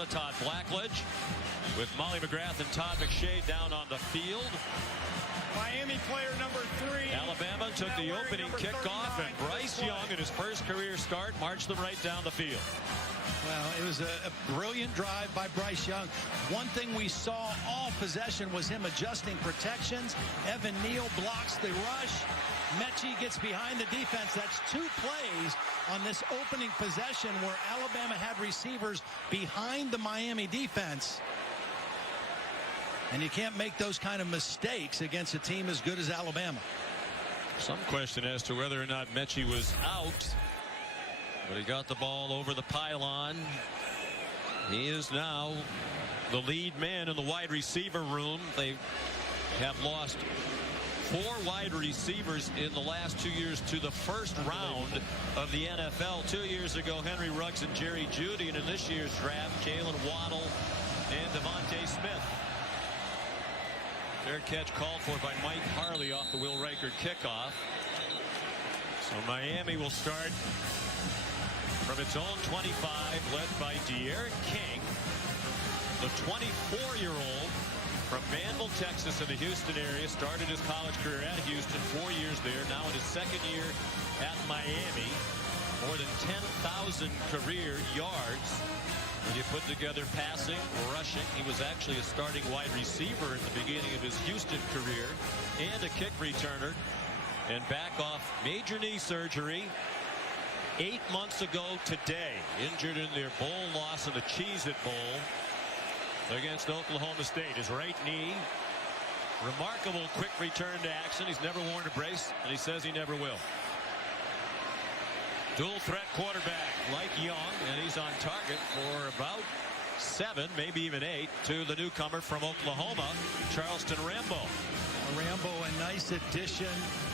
Minnesota, Todd Blackledge, with Molly McGrath and Todd McShay down on the field. Miami player number 3. Alabama took the opening kickoff, and Bryce Young, in his first career start, marched them right down the field. Well, it was a brilliant drive by Bryce Young. One thing we saw all possession was him adjusting protections. Evan Neal blocks the rush. Mechie gets behind the defense. That's 2 plays on this opening possession where Alabama had receivers behind the Miami defense. And you can't make those kind of mistakes against a team as good as Alabama. Some question as to whether or not Mechie was out. But he got the ball over the pylon. He is now the lead man in the wide receiver room. They have lost 4 wide receivers in the last 2 years to the first round of the NFL. 2 years ago, Henry Ruggs and Jerry Jeudy, and in this year's draft, Jalen Waddle and Devontae Smith. Fair catch called for by Mike Harley off the Will Riker kickoff. So Miami will start from its own 25, led by De'Aaron King, the 24-year-old from Manville, Texas, in the Houston area. Started his college career at Houston, 4 years there. Now in his second year at Miami. More than 10,000 career yards. When you put together passing, rushing, he was actually a starting wide receiver at the beginning of his Houston career, and a kick returner. And back off major knee surgery 8 months ago today. Injured in their bowl loss in the Cheez-It Bowl against Oklahoma State. His right knee. Remarkable quick return to action. He's never worn a brace, and he says he never will. Dual threat quarterback like Young, and he's on target for about 7, maybe even 8, to the newcomer from Oklahoma, Charleston Rambo. Rambo, a nice addition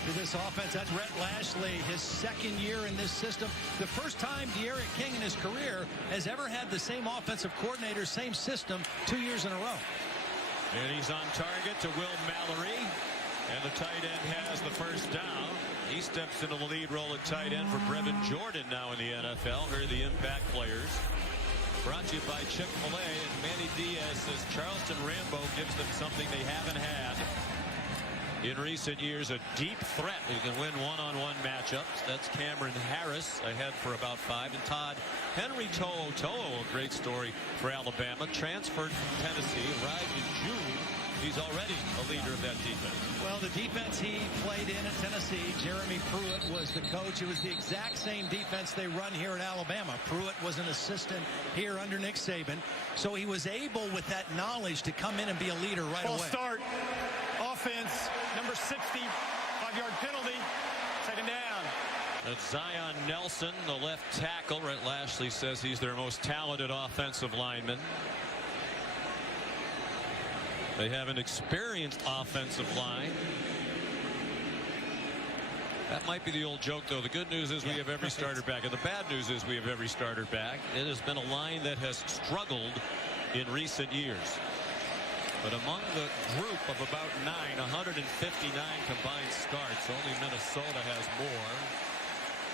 to this offense. That's Rhett Lashley, his second year in this system. The first time De'Aaron King in his career has ever had the same offensive coordinator, same system, 2 years in a row. And he's on target to Will Mallory. And the tight end has the first down. He steps into the lead role at tight end for Brevin Jordan now in the NFL. Here are the impact players. Brought to you by Chick-fil-A. And Manny Diaz says Charleston Rambo gives them something they haven't had in recent years, a deep threat who can win one-on-one matchups. That's Cameron Harris ahead for about 5. And Todd Henry To'o, a great story for Alabama, transferred from Tennessee, arrived in June. He's already a leader of that defense. Well, the defense he played in at Tennessee, Jeremy Pruitt was the coach. It was the exact same defense they run here at Alabama. Pruitt was an assistant here under Nick Saban. So he was able, with that knowledge, to come in and be a leader right away. Start. Offense, number 60, 5-yard penalty, second down. That's Zion Nelson, the left tackle. Rhett Lashley says he's their most talented offensive lineman. They have an experienced offensive line. That might be the old joke, though. The good news is we have every starter back, and the bad news is we have every starter back. It has been a line that has struggled in recent years. But among the group of about 159 combined starts, only Minnesota has more.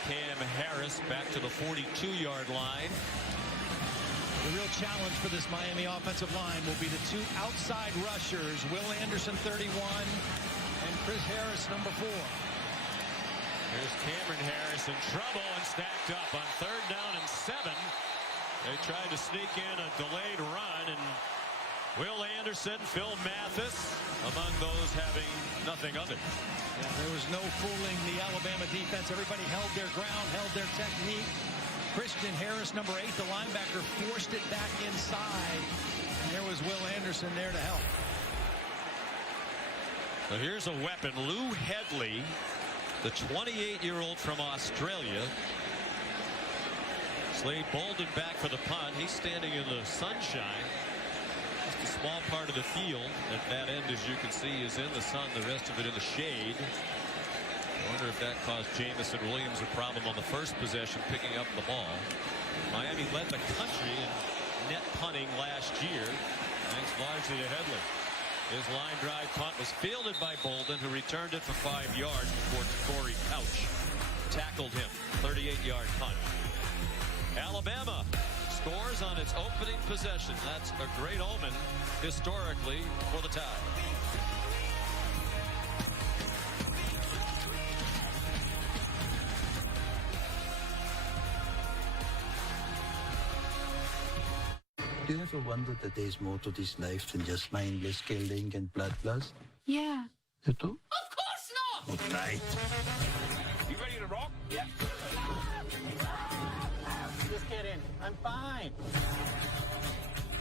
Cam Harris back to the 42-yard line. The real challenge for this Miami offensive line will be the 2 outside rushers, Will Anderson, 31, and Chris Harris, number 4. Here's Cameron Harris in trouble and stacked up on 3rd down and 7. They tried to sneak in a delayed run, and Will Anderson, Phil Mathis, among those having nothing of it. Yeah, there was no fooling the Alabama defense. Everybody held their ground, held their technique. Christian Harris, number 8, the linebacker, forced it back inside. And there was Will Anderson there to help. So here's a weapon. Lou Hedley, the 28-year-old from Australia. Slade Bolden back for the punt. He's standing in the sunshine. Just a small part of the field at that end, as you can see, is in the sun. The rest of it in the shade. I wonder if that caused Jamison Williams a problem on the first possession picking up the ball. Miami led the country in net punting last year, thanks largely to Hedley. His line drive punt was fielded by Bolden, who returned it for 5 yards before Corey Couch tackled him. 38-yard punt. Alabama scores on its opening possession. That's a great omen historically for the Tide. Do you ever wonder that there's more to this life than just mindless killing and bloodlust? Yeah. You do? Of course not! Right. You ready to rock? Yeah. Just kidding. I'm fine.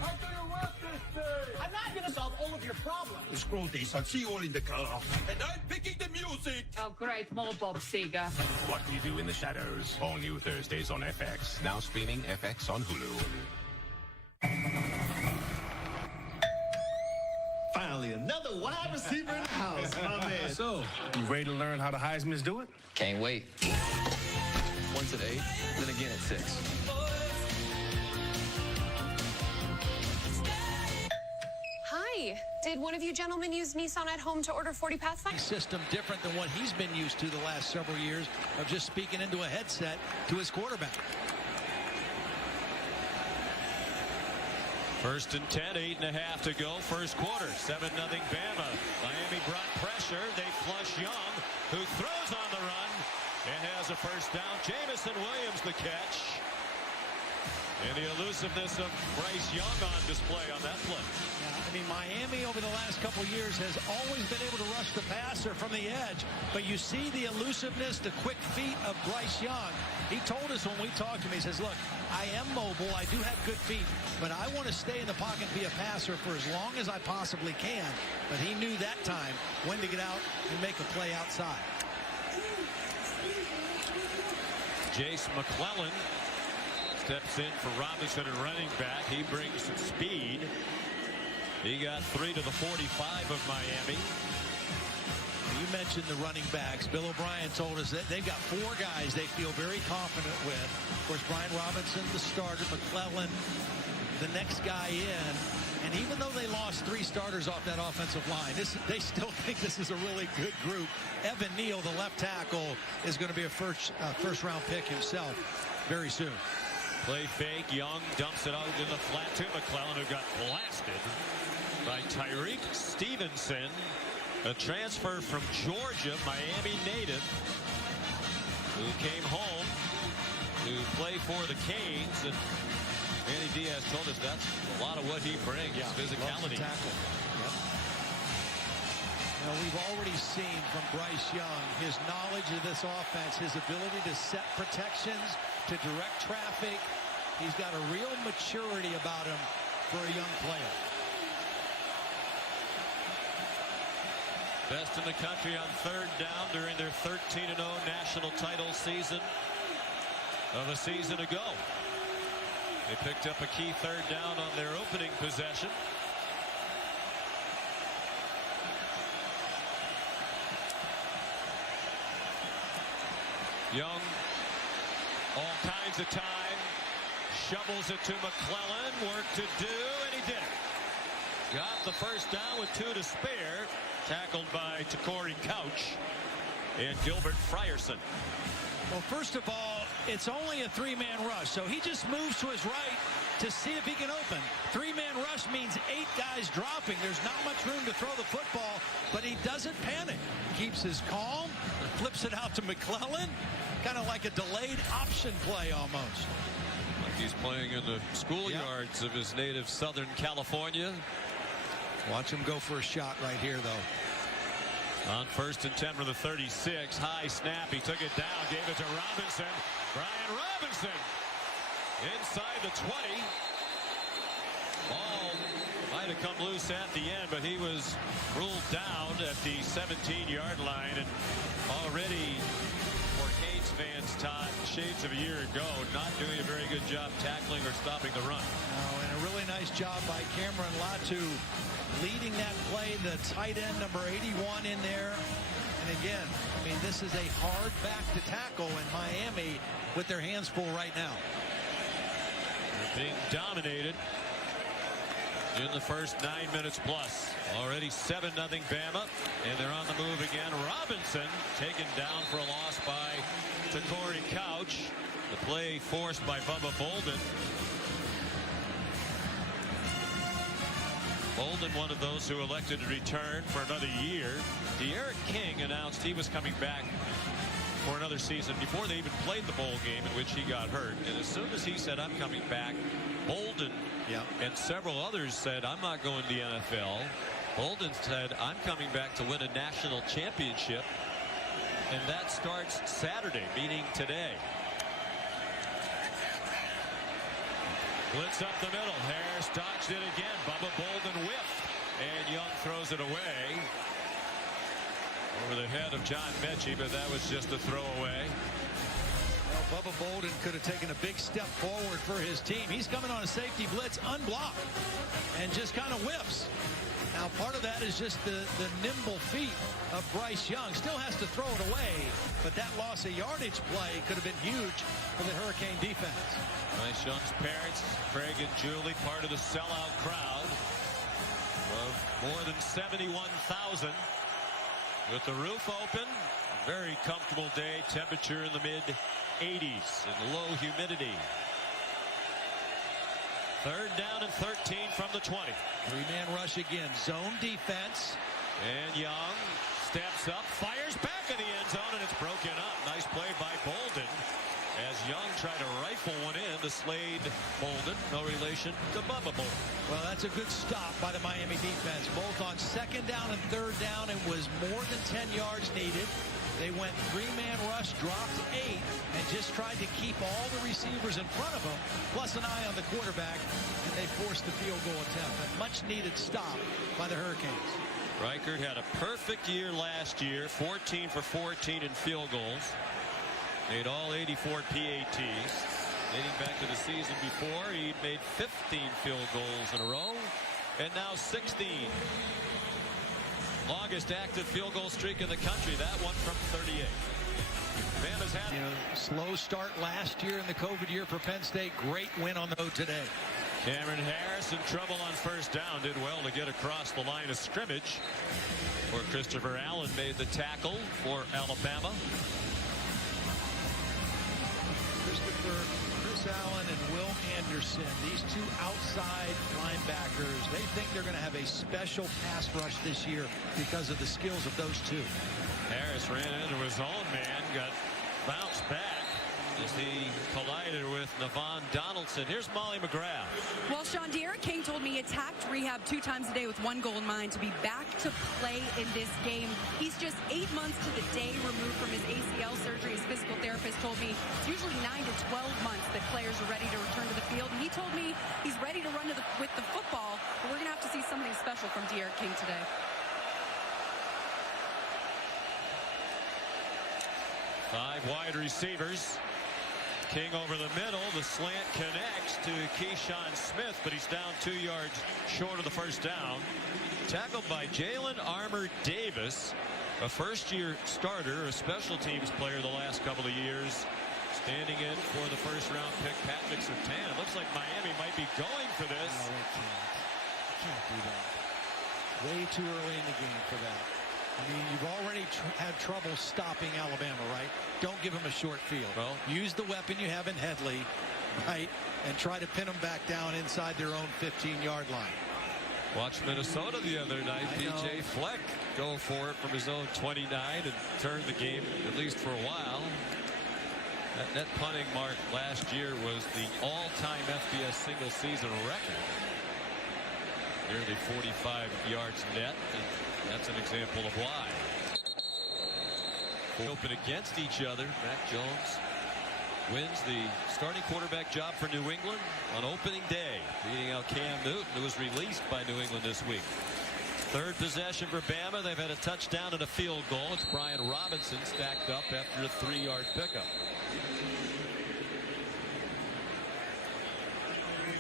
I'm gonna work this thing. I'm not going to solve all of your problems. Screw this. I'll see you all in the car. And I'm picking the music. Oh, great. More Bob Seger. What We Do in the Shadows. All new Thursdays on FX. Now streaming FX on Hulu. Finally, another wide receiver in the house, my man. So, you ready to learn how the Heisman's do it? Can't wait. Once at 8, then again at 6. Hi. Did one of you gentlemen use Nissan at home to order 40 Pathfinder? System different than what he's been used to the last several years of just speaking into a headset to his quarterback. First and 10, 8.5 to go. First quarter, 7-0 Bama. Miami brought pressure. They flush Young, who throws on the run and has a first down. Jamison Williams the catch. And the elusiveness of Bryce Young on display on that play. I mean, Miami over the last couple of years has always been able to rush the passer from the edge, but you see the elusiveness, the quick feet of Bryce Young. He told us when we talked to him, he says, look, I am mobile, I do have good feet, but I want to stay in the pocket and be a passer for as long as I possibly can. But he knew that time when to get out and make a play outside. Jace McClellan steps in for Robinson and running back. He brings some speed. He got 3 to the 45 of Miami. You mentioned the running backs. Bill O'Brien told us that they've got 4 guys they feel very confident with. Of course, Brian Robinson, the starter, McClellan, the next guy in. And even though they lost 3 starters off that offensive line, they still think this is a really good group. Evan Neal, the left tackle, is going to be a first-round pick himself very soon. Play fake. Young dumps it out in the flat to McClellan, who got blasted by Tyreek Stevenson, a transfer from Georgia, Miami native, who came home to play for the Canes. And Manny Diaz told us that's a lot of what he brings, physicality. Tackle. Yep. Now, we've already seen from Bryce Young his knowledge of this offense, his ability to set protections, to direct traffic. He's got a real maturity about him for a young player. Best in the country on third down during their 13-0 national title season of a season ago. They picked up a key third down on their opening possession. Young, all kinds of time, shovels it to McClellan, work to do, and he did it. Got the first down with 2 to spare, tackled by Takori Couch and Gilbert Frierson. Well, first of all, it's only a 3-man rush, so he just moves to his right to see if he can open. 3-man rush means 8 guys dropping. There's not much room to throw the football, but he doesn't panic. Keeps his calm, flips it out to McClellan, kind of like a delayed option play almost. Like he's playing in the schoolyards of his native Southern California. Watch him go for a shot right here, though. On first and 10 from the 36, high snap, he took it down, gave it to Robinson. Brian Robinson inside the 20. Ball might have come loose at the end, but he was ruled down at the 17-yard line. And already for Canes fans, Todd, shades of a year ago, not doing a very good job tackling or stopping the run. Oh, and a really nice job by Cameron Latu leading that play, the tight end number 81 in there. And again, I mean, this is a hard back to tackle in Miami with their hands full right now. They're being dominated in the first 9 minutes plus. Already 7-0 Bama, and they're on the move again. Robinson taken down for a loss by Takori Couch. The play forced by Bubba Bolden. Bolden, one of those who elected to return for another year. De'Aaron King announced he was coming back for another season before they even played the bowl game in which he got hurt. And as soon as he said, I'm coming back, Bolden and several others said, I'm not going to the NFL. Bolden said, I'm coming back to win a national championship. And that starts Saturday, meaning today. Blitz up the middle. Harris dodged it again. Bubba Bolden whiffed. And Young throws it away. Over the head of John Mechie, but that was just a throwaway. Well, Bubba Bolden could have taken a big step forward for his team. He's coming on a safety blitz unblocked and just kind of whiffs. Now, part of that is just the nimble feet of Bryce Young. Still has to throw it away, but that loss of yardage play could have been huge for the Hurricane defense. Bryce Young's parents, Craig and Julie, part of the sellout crowd of more than 71,000. With the roof open, very comfortable day, temperature in the mid-80s and low humidity. 3rd down and 13 from the 20. Three-man rush again, zone defense. And Young steps up, fires back in the end zone, and it's broken up. Nice play by Bolden as Young tried to rifle one in to Slade Bolden, no relation to Bubba Bolden. Well, that's a good stop by the Miami defense, both on 2nd down and 3rd down. It was more than 10 yards needed. They went three-man rush, dropped 8, and just tried to keep all the receivers in front of them, plus an eye on the quarterback, and they forced the field goal attempt. A much-needed stop by the Hurricanes. Reichert had a perfect year last year, 14 for 14 in field goals. Made all 84 PATs. Dating back to the season before, he'd made 15 field goals in a row, and now 16. Longest active field goal streak in the country. That one from 38. Bama's had slow start last year in the COVID year for Penn State. Great win on the road today. Cameron Harris in trouble on 1st down. Did well to get across the line of scrimmage. Or Christopher Allen made the tackle for Alabama. Chris Allen and Will Anderson, these two outside linebackers, they think they're going to have a special pass rush this year because of the skills of those two. Harris ran into his own man, got bounced back as he collided with Navon Donaldson. Here's Molly McGrath. Well, Sean, De'Aaron King told me he attacked rehab 2 times a day with one goal in mind, to be back to play in this game. He's just 8 months to the day removed from his ACL surgery. His physical therapist told me it's usually 9 to 12 months that players are ready to return to the field. And he told me he's ready to run with the football, but we're going to have to see something special from De'Aaron King today. Five wide receivers. King over the middle. The slant connects to Keyshawn Smith, but he's down 2 yards short of the 1st down. Tackled by Jalen Armour Davis, a first-year starter, a special teams player the last couple of years. Standing in for the 1st-round pick, Patrick Surtain. It looks like Miami might be going for this. No, they can't do that. Way too early in the game for that. I mean, you've already had trouble stopping Alabama, right? Don't give them a short field. Well, use the weapon you have in Headley, right? And try to pin them back down inside their own 15-yard line. Watch Minnesota the other night. PJ Fleck go for it from his own 29 and turn the game, at least for a while. That net punting mark last year was the all-time FBS single-season record. Nearly 45 yards net. And that's an example of why. Open against each other. Mac Jones wins the starting quarterback job for New England on opening day, beating out Cam Newton, who was released by New England this week. 3rd possession for Bama. They've had a touchdown and a field goal. It's Brian Robinson stacked up after a 3-yard pickup.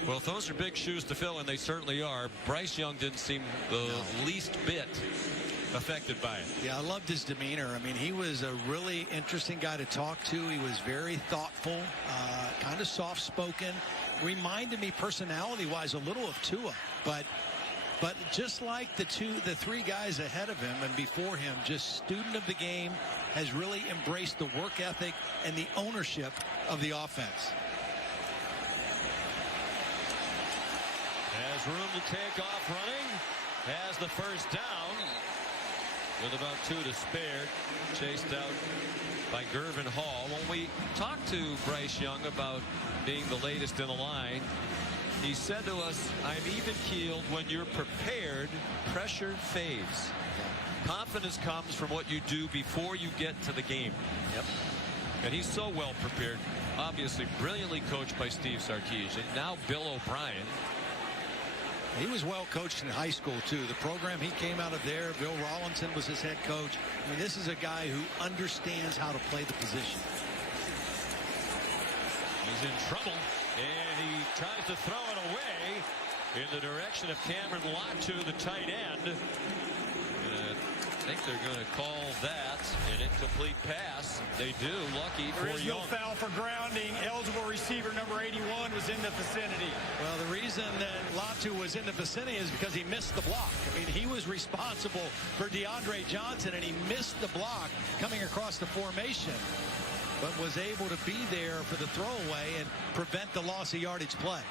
Well, if those are big shoes to fill, and they certainly are, Bryce Young didn't seem the least bit affected by it. Yeah, I loved his demeanor. I mean, he was a really interesting guy to talk to. He was very thoughtful, kind of soft-spoken. Reminded me personality-wise a little of Tua, but just like the 3 guys ahead of him and before him, just student of the game, has really embraced the work ethic and the ownership of the offense. Has room to take off running. Has the first down with about 2 to spare. Chased out by Gervin Hall. When we talked to Bryce Young about being the latest in the line, he said to us, I'm even keeled when you're prepared. Pressure fades. Confidence comes from what you do before you get to the game. Yep. And he's so well prepared. Obviously brilliantly coached by Steve Sarkisian. Now Bill O'Brien. He was well coached in high school too. The program he came out of there, Bill Rawlinson was his head coach. I mean, this is a guy who understands how to play the position. He's in trouble, and he tries to throw it away in the direction of Cameron Latu, the tight end. I think they're going to call that an incomplete pass. They do. Lucky for There is Young. no foul for grounding. Eligible receiver number 81 was in the vicinity. Well, the reason that Latu was in the vicinity is because he missed the block. I mean, he was responsible for DeAndre Johnson, and he missed the block coming across the formation, but was able to be there for the throwaway and prevent the loss of yardage play.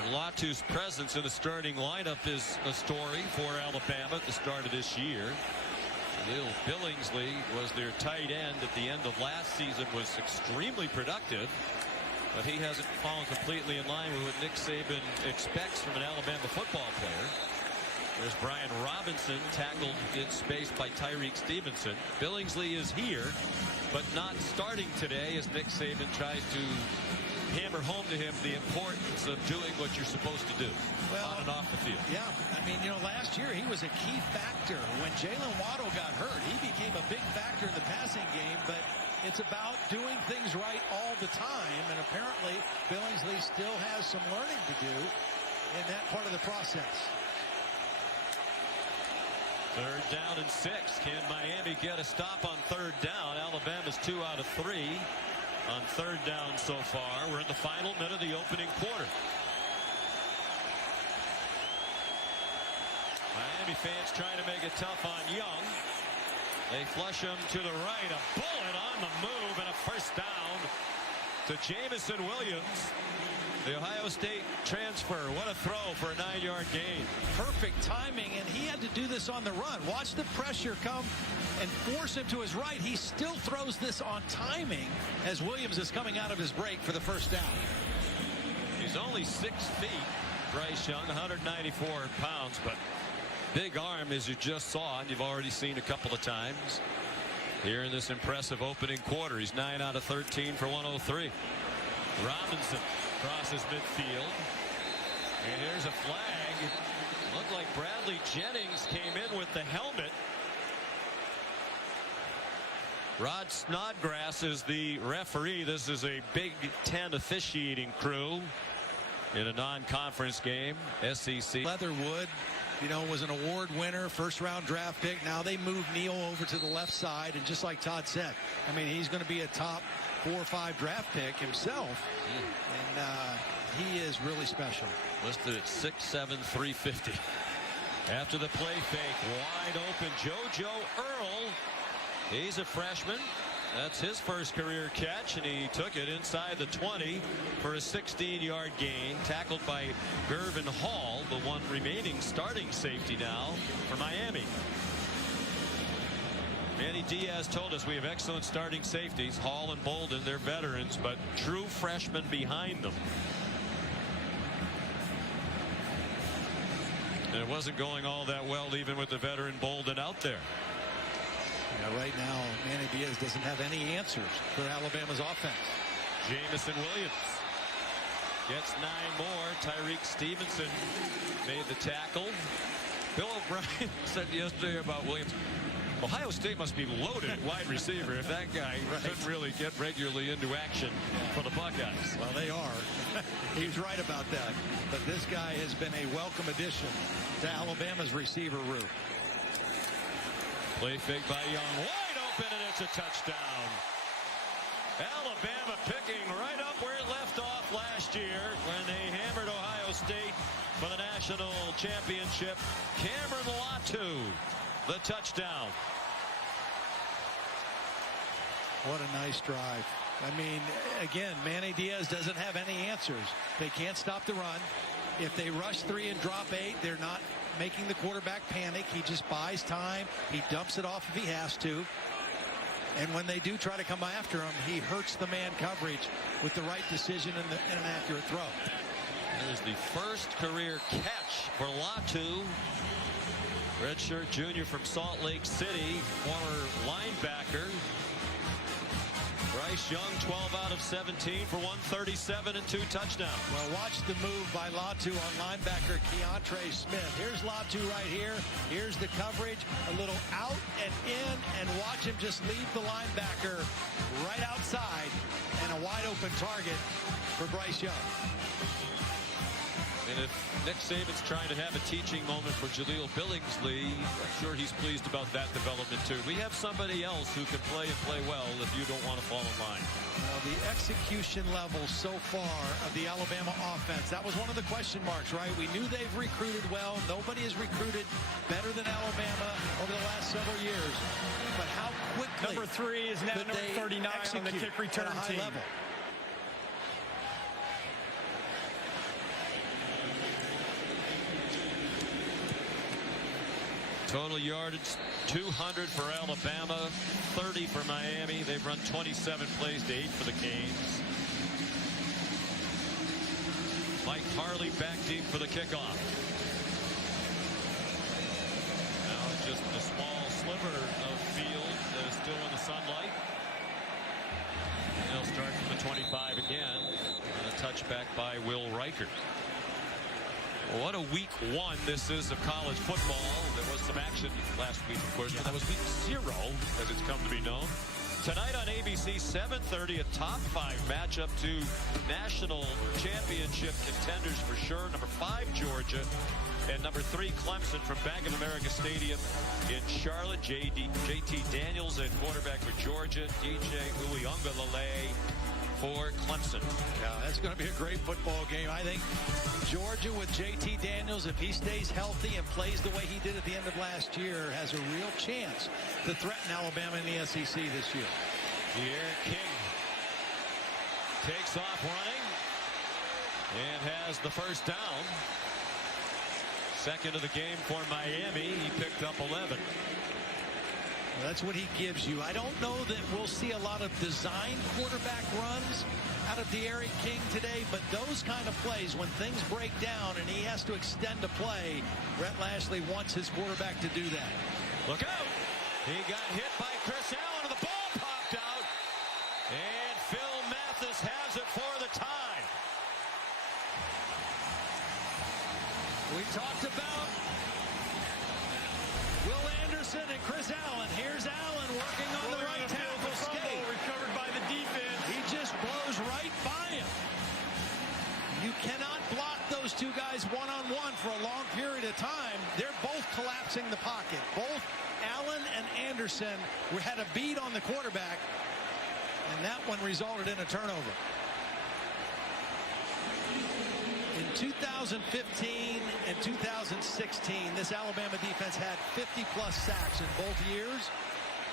And Latu's presence in the starting lineup is a story for Alabama at the start of this year. Lil Billingsley was their tight end at the end of last season, was extremely productive, but he hasn't fallen completely in line with what Nick Saban expects from an Alabama football player. There's Brian Robinson tackled in space by Tyreek Stevenson. Billingsley is here, but not starting today as Nick Saban tries to hammer home to him the importance of doing what you're supposed to do on and off the field. Yeah, I mean, you know, last year he was a key factor. When Jalen Waddle got hurt, he became a big factor in the passing game, but it's about doing things right all the time, and apparently Billingsley still has some learning to do in that part of the process. 3rd down and 6. Can Miami get a stop on 3rd down? Alabama's 2 out of 3 on 3rd down so far. We're in the final minute of the opening quarter. Miami fans trying to make it tough on Young. They flush him to the right. A bullet on the move and a first down to Jamison Williams. The Ohio State transfer. What a throw for a 9-yard gain. Perfect timing, and he had to do this on the run. Watch the pressure come and force him to his right. He still throws this on timing as Williams is coming out of his break for the first down. He's only 6 feet. Bryce Young, 194 pounds, but big arm, as you just saw, and you've already seen a couple of times here in this impressive opening quarter. He's 9 out of 13 for 103. Robinson crosses midfield, and here's a flag. Looked like Bradley Jennings came in with the helmet. Rod Snodgrass is the referee. This is a Big Ten officiating crew in a non-conference game. SEC. Leatherwood, you know, was an award winner, first-round draft pick. Now they move Neal over to the left side, and just like Todd said, I mean, he's going to be a top 4 or 5 draft pick himself, and he is really special. Listed at 6'7", 350. After the play fake, wide open, JoJo Earl. He's a freshman. That's his first career catch, and he took it inside the 20 for a 16-yard gain. Tackled by Gervin Hall, the one remaining starting safety now for Miami. Manny Diaz told us we have excellent starting safeties. Hall and Bolden, they're veterans, but true freshmen behind them. And it wasn't going all that well even with the veteran Bolden out there. Yeah, right now, Manny Diaz doesn't have any answers for Alabama's offense. Jamison Williams gets 9 more. Tyreek Stevenson made the tackle. Bill O'Brien said yesterday about Williams, Ohio State must be loaded at wide receiver if that guy couldn't really get regularly into action for the Buckeyes. Well, they are. He's right about that. But this guy has been a welcome addition to Alabama's receiver room. Play fake by Young, wide open, and it's a touchdown. Alabama picking right up where it left off last year when they hammered Ohio State for the national championship. Cameron Latu, the touchdown. What a nice drive. I mean, again, Manny Diaz doesn't have any answers. They can't stop the run. If they rush 3 and drop 8, they're not making the quarterback panic. He just buys time. He dumps it off if he has to. And when they do try to come after him, he hurts the man coverage with the right decision and an accurate throw. There's the first career catch for Latu. Redshirt junior from Salt Lake City, former linebacker. Bryce Young, 12 out of 17 for 137 and 2 touchdowns. Well, watch the move by Latu on linebacker Keontre Smith. Here's Latu right here. Here's the coverage. A little out and in, and watch him just leave the linebacker right outside, and a wide open target for Bryce Young. And if Nick Saban's trying to have a teaching moment for Jaleel Billingsley, I'm sure he's pleased about that development too. We have somebody else who can play and play well if you don't want to fall in line. Well, the execution level so far of the Alabama offense, that was one of the question marks, right? We knew they've recruited well. Nobody has recruited better than Alabama over the last several years. But how quickly Number 3 is now number 39 on the kick return at a high team. level. Total yardage 200 for Alabama, 30 for Miami. They've run 27 plays to 8 for the Canes. Mike Harley back deep for the kickoff. Now just a small sliver of field that is still in the sunlight. And they'll start from the 25 again. And a touchback by Will Reichert. What a week 1 this is of college football. There was some action last week, of course, but that was week 0, as it's come to be known. Tonight on ABC, 7:30, a top 5 matchup. 2 national championship contenders for sure. Number 5, Georgia, and number 3, Clemson from Bank of America Stadium in Charlotte. JT Daniels at quarterback for Georgia. DJ Uiagalelei for Clemson. Yeah, that's going to be a great football game. I think Georgia with JT Daniels, if he stays healthy and plays the way he did at the end of last year, has a real chance to threaten Alabama in the SEC this year. De'Aaron King takes off running and has the first down. Second of the game for Miami. He picked up 11. Well, that's what he gives you. I don't know that we'll see a lot of design quarterback runs out of De'Aaron King today, but those kind of plays, when things break down and he has to extend a play, Rhett Lashlee wants his quarterback to do that. Look out! He got hit by Chris Allen, and the ball popped out. And Phil Mathis has it for the tie. We talked about Will Anderson and Chris Allen. Here's Allen working on the right tackle. Skate recovered by the defense. He just blows right by him. You cannot block those two guys one-on-one for a long period of time. They're both collapsing the pocket. Both Allen and Anderson had a beat on the quarterback, and that one resulted in a turnover. In 2015 and 2016, this Alabama defense had 50-plus sacks in both years,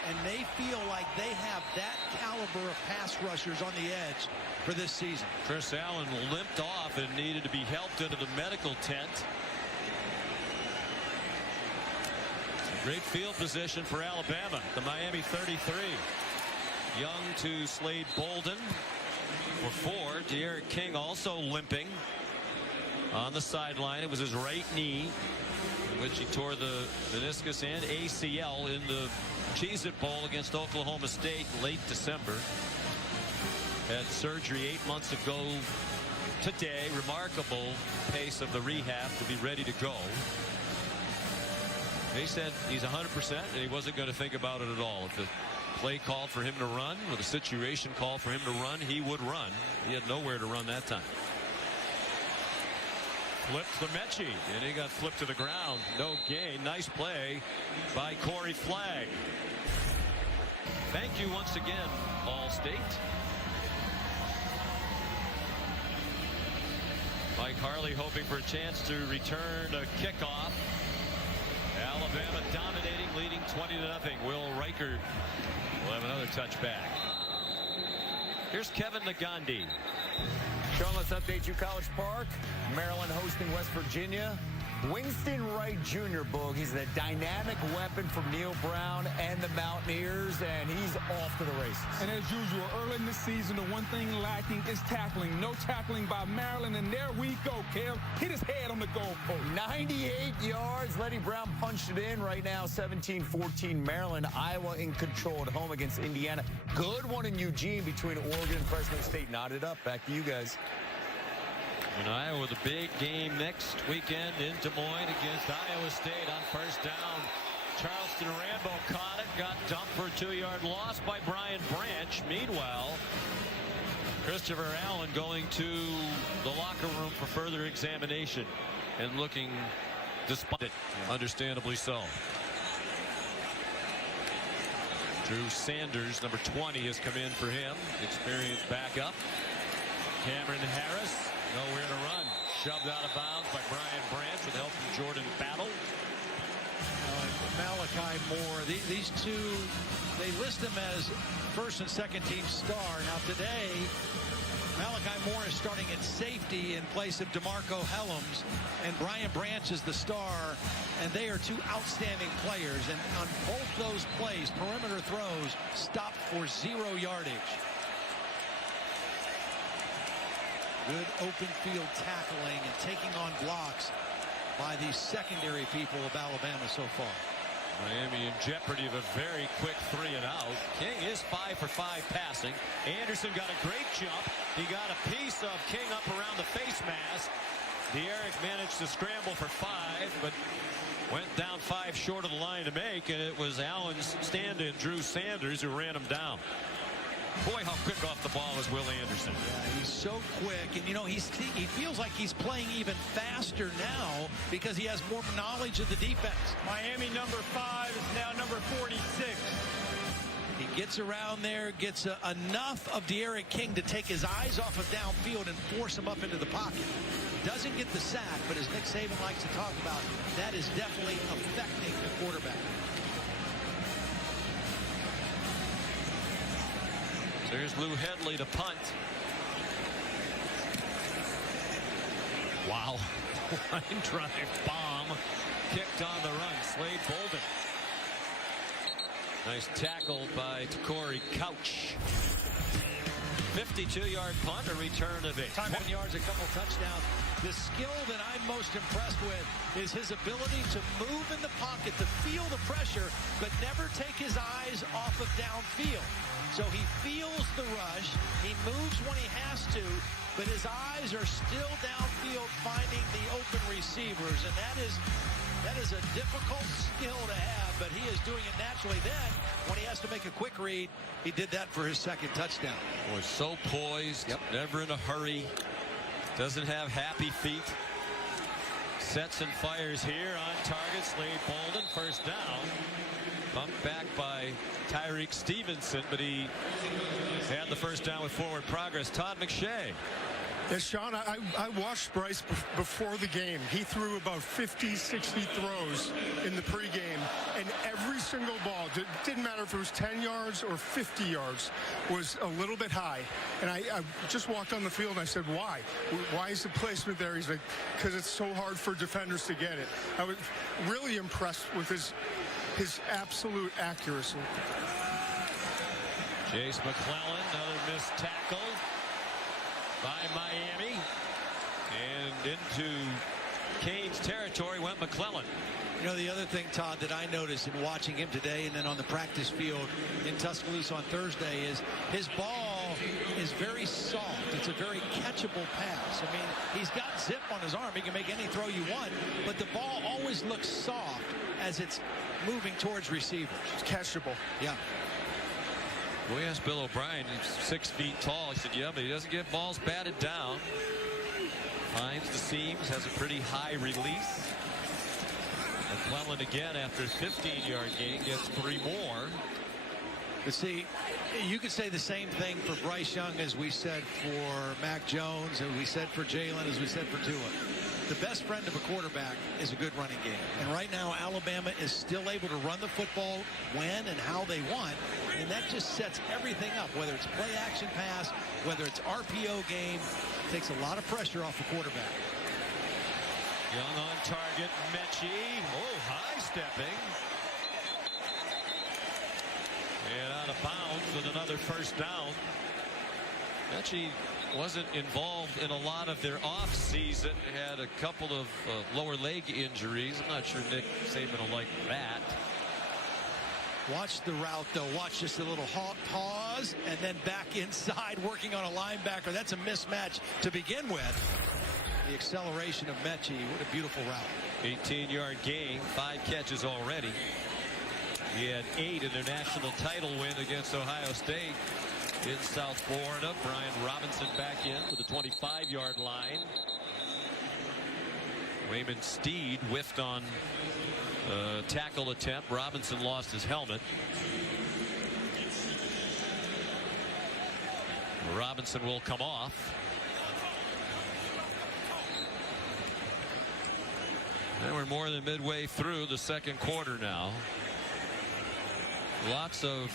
and they feel like they have that caliber of pass rushers on the edge for this season. Chris Allen limped off and needed to be helped into the medical tent. Great field position for Alabama. The Miami 33. Young to Slade Bolden for 4. De'Aaron King also limping on the sideline. It was his right knee, in which he tore the meniscus and ACL in the Cheez-It Bowl against Oklahoma State late December. Had surgery 8 months ago today. Remarkable pace of the rehab to be ready to go. He said he's 100% and he wasn't going to think about it at all. If the play called for him to run, or the situation called for him to run, he would run. He had nowhere to run that time. Flipped to Mechie, and he got flipped to the ground. No gain. Nice play by Corey Flagg. Thank you once again, Ball State. Mike Harley hoping for a chance to return a kickoff. Alabama dominating, leading 20-0. Will Reichert will have another touchback. Here's Kevin Nagandi. Sean, let's update you. College Park, Maryland hosting West Virginia. Winston Wright Jr., Boog. He's the dynamic weapon from Neil Brown and the Mountaineers, and he's off to the races. And as usual, early in the season, the one thing lacking is tackling. No tackling by Maryland, and there we go, Cam. Hit his head on the goalpost. 98 yards. Letty Brown punched it in right now. 17-14 Maryland. Iowa in control at home against Indiana. Good one in Eugene between Oregon and Fresno State. Knotted up. Back to you guys. And Iowa with a big game next weekend in Des Moines against Iowa State on first down. Charleston Rambo caught it, got dumped for a 2-yard loss by Brian Branch. Meanwhile, Christopher Allen going to the locker room for further examination and looking despondent, understandably so. Drew Sanders, number 20, has come in for him. Experienced backup. Cameron Harris, nowhere to run. Shoved out of bounds by Brian Branch with help from Jordan Battle. Malachi Moore, these two, they list them as first and second team star. Now today, Malachi Moore is starting at safety in place of DeMarco Helms, and Brian Branch is the star, and they are two outstanding players. And on both those plays, perimeter throws stopped for 0 yardage. Good open field tackling and taking on blocks by the secondary people of Alabama so far. Miami in jeopardy of a very quick 3 and out. King is 5 for 5 passing. Anderson got a great jump. He got a piece of King up around the face mask. De'Eric managed to scramble for 5, but went down 5 short of the line to make, and it was Allen's stand-in, Drew Sanders, who ran him down. Boy, how quick off the ball is Will Anderson. Yeah, he's so quick, and you know, he feels like he's playing even faster now because he has more knowledge of the defense. Miami number 5 is now number 46. He gets around there, gets enough of De'Eric King to take his eyes off of downfield and force him up into the pocket. Doesn't get the sack, but as Nick Saban likes to talk about, that is definitely affecting the quarterback. There's Lou Hedley to punt. Wow. Line drive bomb. Kicked on the run. Slade Bolden. Nice tackle by Corey Couch. 52-yard punt, a return of 8. 7 yards, a couple touchdowns. The skill that I'm most impressed with is his ability to move in the pocket, to feel the pressure, but never take his eyes off of downfield. So he feels the rush, he moves when he has to, but his eyes are still downfield finding the open receivers, and that is a difficult skill to have, but he is doing it naturally. Then, when he has to make a quick read, he did that for his second touchdown. Was so poised, never in a hurry, doesn't have happy feet. Sets and fires here on target. Slade Bolden, first down. Bumped back by Tyreek Stevenson, but he had the first down with forward progress. Todd McShay. Yes, Sean, I watched Bryce before the game. He threw about 50, 60 throws in the pregame, and every single ball, didn't matter if it was 10 yards or 50 yards, was a little bit high. And I just walked on the field and I said, why? Why is the placement there? He's like, because it's so hard for defenders to get it. I was really impressed with his absolute accuracy. Chase McClellan, another missed tackle by Miami, and into Canes territory went McClellan. You know, the other thing, Todd, that I noticed in watching him today and then on the practice field in Tuscaloosa on Thursday is his ball is very soft. It's a very catchable pass. I mean, he's got zip on his arm. He can make any throw you want, but the ball always looks soft as it's moving towards receivers. It's catchable. Yeah. We asked Bill O'Brien, he's 6 feet tall. He said, yeah, but he doesn't get balls batted down. Finds the seams, has a pretty high release. McClellan again after a 15-yard gain gets 3 more. But see, you could say the same thing for Bryce Young as we said for Mac Jones, as we said for Jalen, as we said for Tua. The best friend of a quarterback is a good running game. And right now, Alabama is still able to run the football when and how they want. And that just sets everything up, whether it's play action pass, whether it's RPO game. Takes a lot of pressure off the quarterback. Young on target. Mechie. Oh, high stepping. And out of bounds with another first down. Mechie wasn't involved in a lot of their off-season. Had a couple of lower leg injuries. I'm not sure Nick Saban will like that. Watch the route, though. Watch just a little pause and then back inside working on a linebacker. That's a mismatch to begin with. The acceleration of Mechie. What a beautiful route. 18-yard gain. 5 catches already. He had 8 in their national title win against Ohio State in South Florida. Brian Robinson back in to the 25-yard line. Raymond Steed whiffed on tackle attempt. Robinson lost his helmet. Robinson will come off. And we're more than midway through the second quarter now. Lots of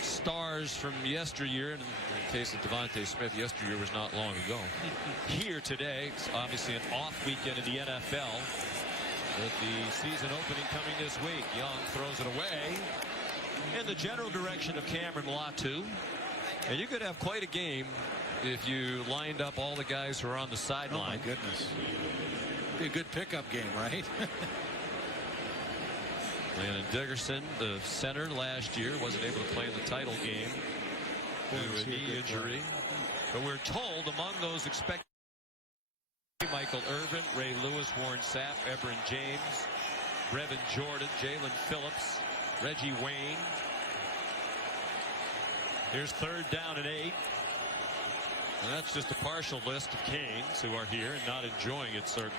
stars from yesteryear, and in the case of Devontae Smith, yesteryear was not long ago. Here today, it's obviously an off weekend in the NFL, with the season opening coming this week. Young throws it away in the general direction of Cameron Latu. And you could have quite a game if you lined up all the guys who are on the sideline. Oh my goodness. Be a good pickup game, right? Landon Dickerson, the center last year, wasn't able to play in the title game due to a knee injury. But we're told among those expected, Michael Irvin, Ray Lewis, Warren Sapp, Ebron James, Brevin Jordan, Jalen Phillips, Reggie Wayne. Here's 3rd down and 8. And that's just a partial list of Canes who are here and not enjoying it, certainly.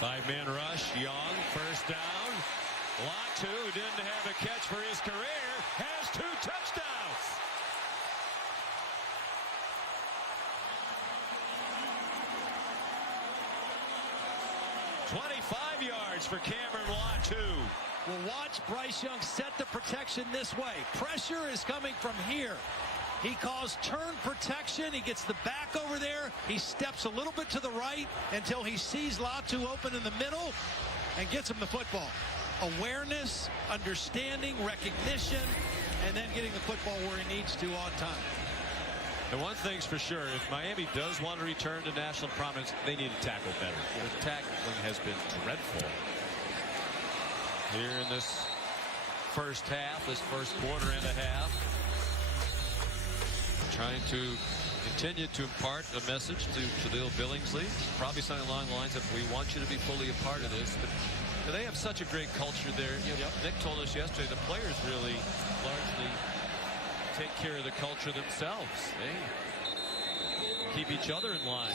5-man rush. Young, first down. Latu, who didn't have a catch for his career, has 2 touchdowns. $25 yards for Cameron Latu. Well, watch Bryce Young set the protection this way. Pressure is coming from here. He calls turn protection. He gets the back over there. He steps a little bit to the right until he sees Latu open in the middle and gets him the football. Awareness, understanding, recognition, and then getting the football where he needs to on time. And one thing's for sure, if Miami does want to return to national prominence, they need to tackle better. The tackling has been dreadful here in this first half, this first quarter and a half. Trying to continue to impart a message to Jaleel Billingsley. Probably something along the lines of, we want you to be fully a part of this. But they have such a great culture there. You know, Nick told us yesterday the players really largely take care of the culture themselves. They keep each other in line.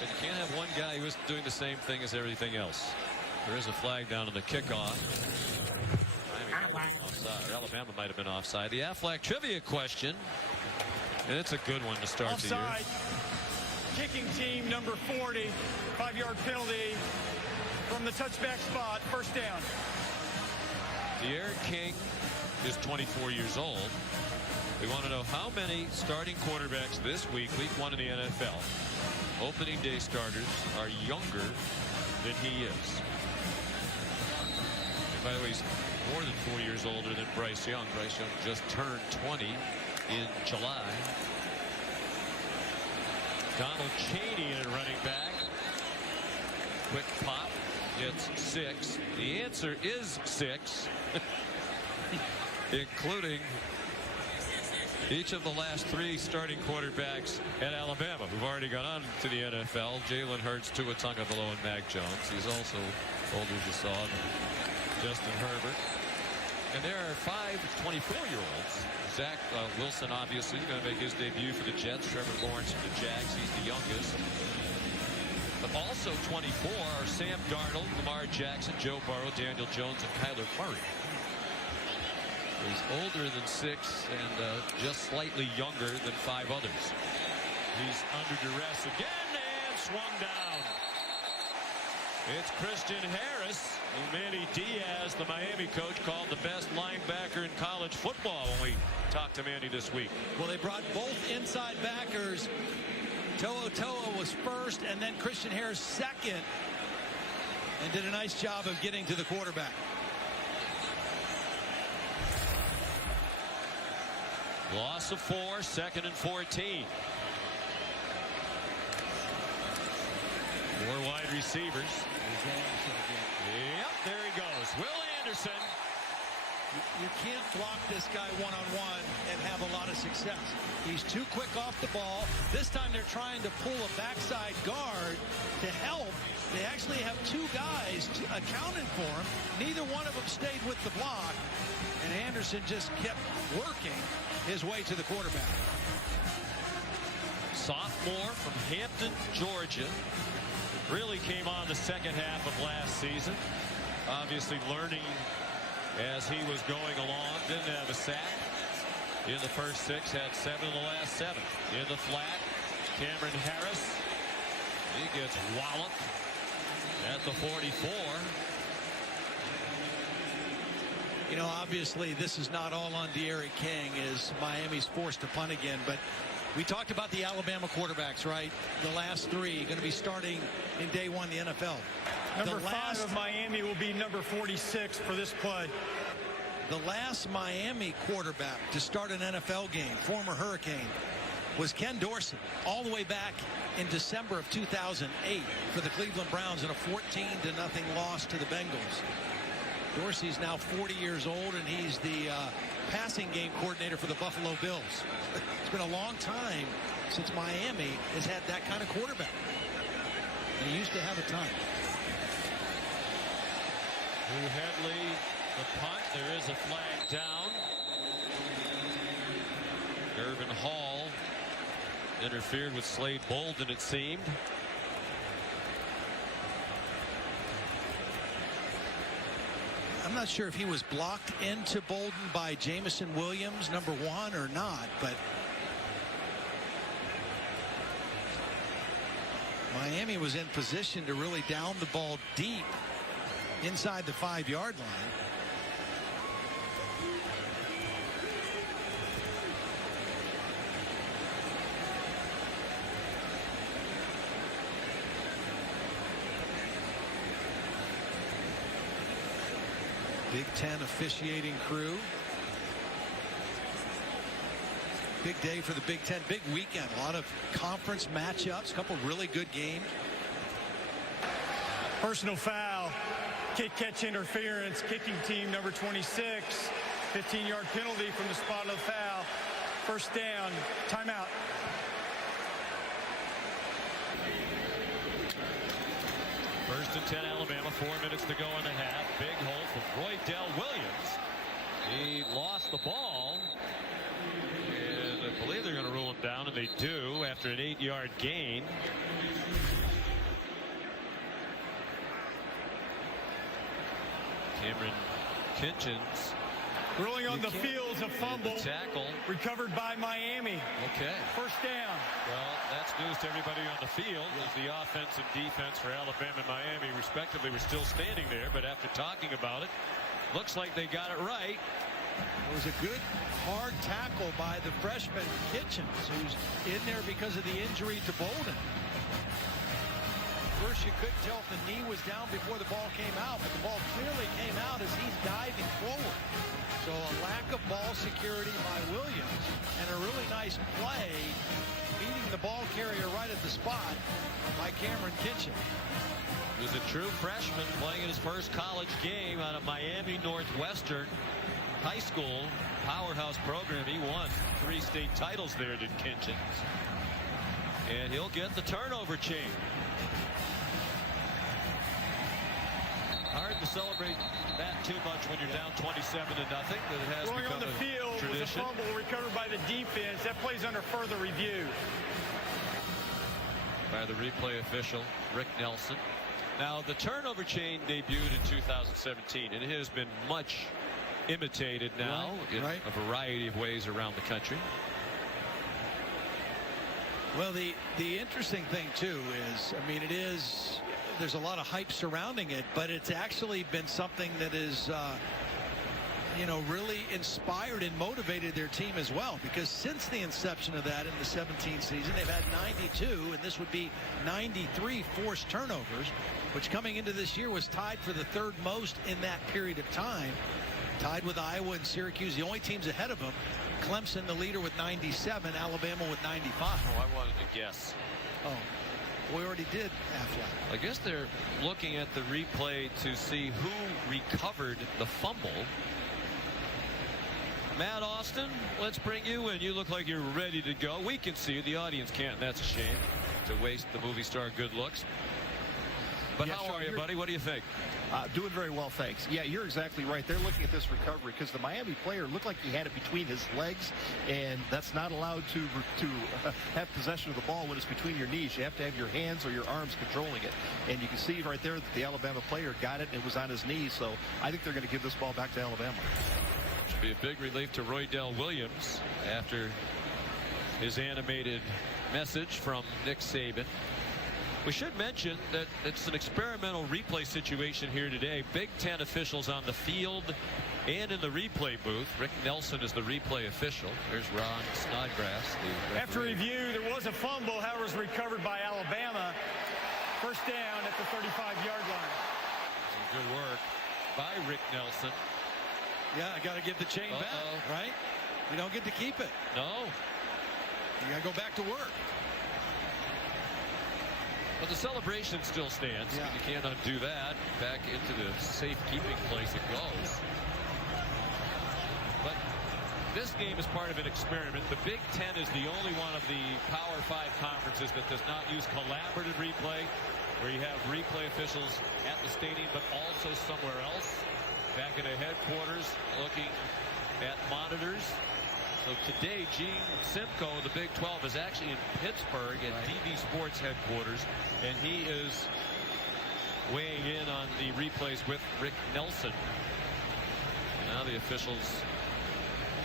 But you can't have one guy who's doing the same thing as everything else. There is a flag down on the kickoff. Alabama might have been offside. The Aflac trivia question. And it's a good one to start the year. Offside. Kicking team number 40. 5-yard penalty from the touchback spot. First down. De'Aaron King is 24 years old. We want to know how many starting quarterbacks this week, week 1 in the NFL, opening day starters, are younger than he is. And by the way, he's more than 4 years older than Bryce Young. Bryce Young just turned 20 in July. Donald Chaney in running back. Quick pop. Gets 6. The answer is 6. Including each of the last 3 starting quarterbacks at Alabama who've already gone on to the NFL. Jalen Hurts, Tua Tagovailoa, and Mac Jones. He's also older, as you saw, than Justin Herbert. And there are 5 24-year-olds. Zach Wilson, obviously, going to make his debut for the Jets. Trevor Lawrence for the Jags. He's the youngest. But also 24 are Sam Darnold, Lamar Jackson, Joe Burrow, Daniel Jones, and Kyler Murray. He's older than 6 and just slightly younger than 5 others. He's under duress again and swung down. It's Christian Harris, who Manny Diaz, the Miami coach, called the best linebacker in college football when we talked to Manny this week. Well, they brought both inside backers. Toa was first, and then Christian Harris second, and did a nice job of getting to the quarterback. Loss of 4, 2nd and 14. 4 wide receivers. Yep, there he goes. Will Anderson. You can't block this guy one-on-one and have a lot of success. He's too quick off the ball. This time they're trying to pull a backside guard to help. They actually have 2 guys accounted for him. Neither one of them stayed with the block. And Anderson just kept working his way to the quarterback. Sophomore from Hampton, Georgia. Really came on the second half of last season. Obviously learning as he was going along. Didn't have a sack in the first 6. Had 7 in the last 7. In the flat, Cameron Harris. He gets walloped at the 44. You know, obviously this is not all on De'Aaron King as Miami's forced to punt again, but we talked about the Alabama quarterbacks, right? The last 3 going to be starting in day 1 the NFL. Number 5 of Miami will be number 46 for this play. The last Miami quarterback to start an NFL game, former Hurricane, was Ken Dorsey, all the way back in December of 2008 for the Cleveland Browns in a 14-0 loss to the Bengals. Dorsey's now 40 years old, and he's the passing game coordinator for the Buffalo Bills. It's been a long time since Miami has had that kind of quarterback. And he used to have a ton. Drew Headley, the punt. There is a flag down. Irvin Hall interfered with Slade Bolden, it seemed. I'm not sure if he was blocked into Bolden by Jamison Williams, number 1, or not, but Miami was in position to really down the ball deep inside the 5-yard line. Big Ten officiating crew. Big day for the Big Ten. Big weekend. A lot of conference matchups. A couple really good games. Personal foul. Kick catch interference. Kicking team number 26. 15-yard penalty from the spot of the foul. First down. Timeout. First and 10 Alabama, 4 minutes to go in the half. Big hole for Roydell Williams. He lost the ball. And I believe they're going to rule him down, and they do after an 8-yard gain. Cameron Kitchens. Ruling on the field, a fumble. Tackle. Recovered by Miami. Okay. First down. Well, that's news to everybody on the field. As the offense and defense for Alabama and Miami, respectively, were still standing there. But after talking about it, looks like they got it right. It was a good, hard tackle by the freshman Kitchens, who's in there because of the injury to Bolden. First, you couldn't tell if the knee was down before the ball came out, but the ball clearly came out as he's diving forward. So a lack of ball security by Williams, and a really nice play beating the ball carrier right at the spot by Cameron Kitchens. He was a true freshman playing in his first college game out of Miami Northwestern High School powerhouse program. He won 3 state titles there, did Kitchens. And he'll get the turnover chain. Hard to celebrate that too much when you're down 27-0. That it has Going become on the field tradition. was a fumble recovered by the defense. That plays under further review. By the replay official, Rick Nelson. Now, the turnover chain debuted in 2017, and it has been much imitated now in a variety of ways around the country. Well, the interesting thing, too, is, I mean, it is there's a lot of hype surrounding it, but it's actually been something that is, really inspired and motivated their team as well, because since the inception of that in the 17th season, they've had 92, and this would be 93 forced turnovers, which coming into this year was tied for the third most in that period of time, tied with Iowa and Syracuse, the only teams ahead of them. Clemson, the leader, with 97, Alabama with 95. Oh, I wanted to guess. Oh, we already did, Aflac. I guess they're looking at the replay to see who recovered the fumble. Matt Austin, let's bring you in. You look like you're ready to go. We can see you. The audience can't, and that's a shame to waste the movie star good looks. But how are you, buddy? What do you think? Doing very well, thanks. Yeah, you're exactly right. They're looking at this recovery because the Miami player looked like he had it between his legs, and that's not allowed to have possession of the ball when it's between your knees. You have to have your hands or your arms controlling it. And you can see right there that the Alabama player got it and it was on his knees. So I think they're going to give this ball back to Alabama. Should be a big relief to Roydell Williams after his animated message from Nick Saban. We should mention that it's an experimental replay situation here today. Big Ten officials on the field and in the replay booth. Rick Nelson is the replay official. There's Ron Snodgrass, the referee. After review, there was a fumble. However, was recovered by Alabama. First down at the 35-yard line. Some good work by Rick Nelson. Yeah, I got to give the chain back, right? You don't get to keep it. No. You got to go back to work. But the celebration still stands. Yeah. You can't undo that. Back into the safekeeping place it goes. But this game is part of an experiment. The Big Ten is the only one of the Power 5 conferences that does not use collaborative replay, where you have replay officials at the stadium, but also somewhere else, back at a headquarters, looking at monitors. So today, Gene Simcoe, the Big 12, is actually in Pittsburgh at DB Sports headquarters, and he is weighing in on the replays with Rick Nelson. Now the officials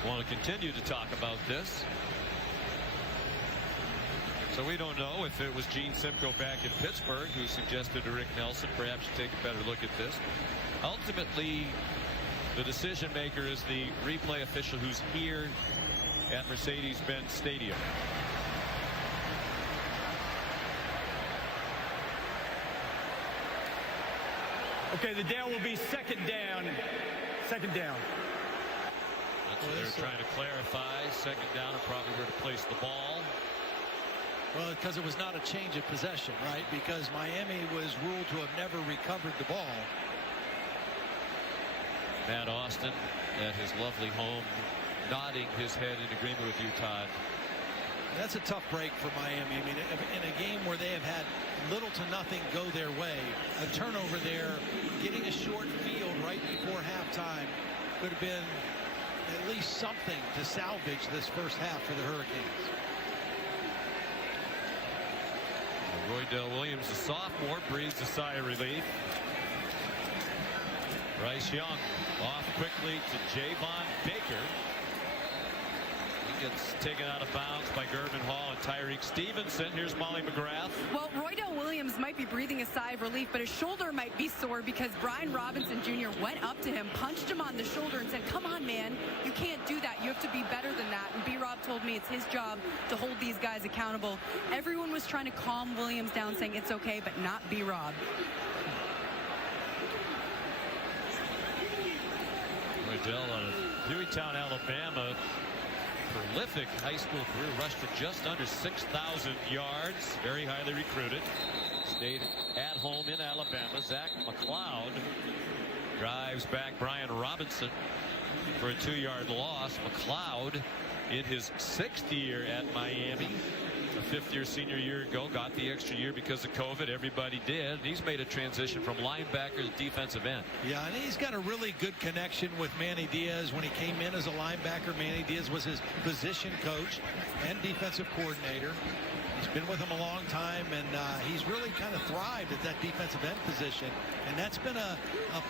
want to continue to talk about this. So we don't know if it was Gene Simcoe back in Pittsburgh who suggested to Rick Nelson perhaps you take a better look at this. Ultimately, the decision maker is the replay official who's here at Mercedes-Benz Stadium. Okay, the down will be second down. Second down. That's what they're trying to clarify. Second down and probably where to place the ball. Well, because it was not a change of possession, right? Because Miami was ruled to have never recovered the ball. Matt Austin at his lovely home, nodding his head in agreement with you, Todd. That's a tough break for Miami. I mean, in a game where they have had little to nothing go their way, a turnover there, getting a short field right before halftime could have been at least something to salvage this first half for the Hurricanes. Roydell Williams, a sophomore, breathes a sigh of relief. Bryce Young off quickly to Javon Baker. He gets taken out of bounds by Gervin Hall and Tyreek Stevenson. Here's Molly McGrath. Well, Roydell Williams might be breathing a sigh of relief, but his shoulder might be sore because Brian Robinson Jr. went up to him, punched him on the shoulder and said, "Come on, man, you can't do that. You have to be better than that." And B-Rob told me it's his job to hold these guys accountable. Everyone was trying to calm Williams down, saying it's okay, but not B-Rob. Roydell out of Hueytown, Alabama. Prolific high school career, rushed for just under 6,000 yards. Very highly recruited. Stayed at home in Alabama. Zach McLeod drives back Brian Robinson for a 2-yard loss. McLeod in his 6th year at Miami. A 5th-year senior year ago, got the extra year because of COVID. Everybody did. And he's made a transition from linebacker to defensive end. Yeah, and he's got a really good connection with Manny Diaz. When he came in as a linebacker, Manny Diaz was his position coach and defensive coordinator. He's been with him a long time, and he's really kind of thrived at that defensive end position. And that's been a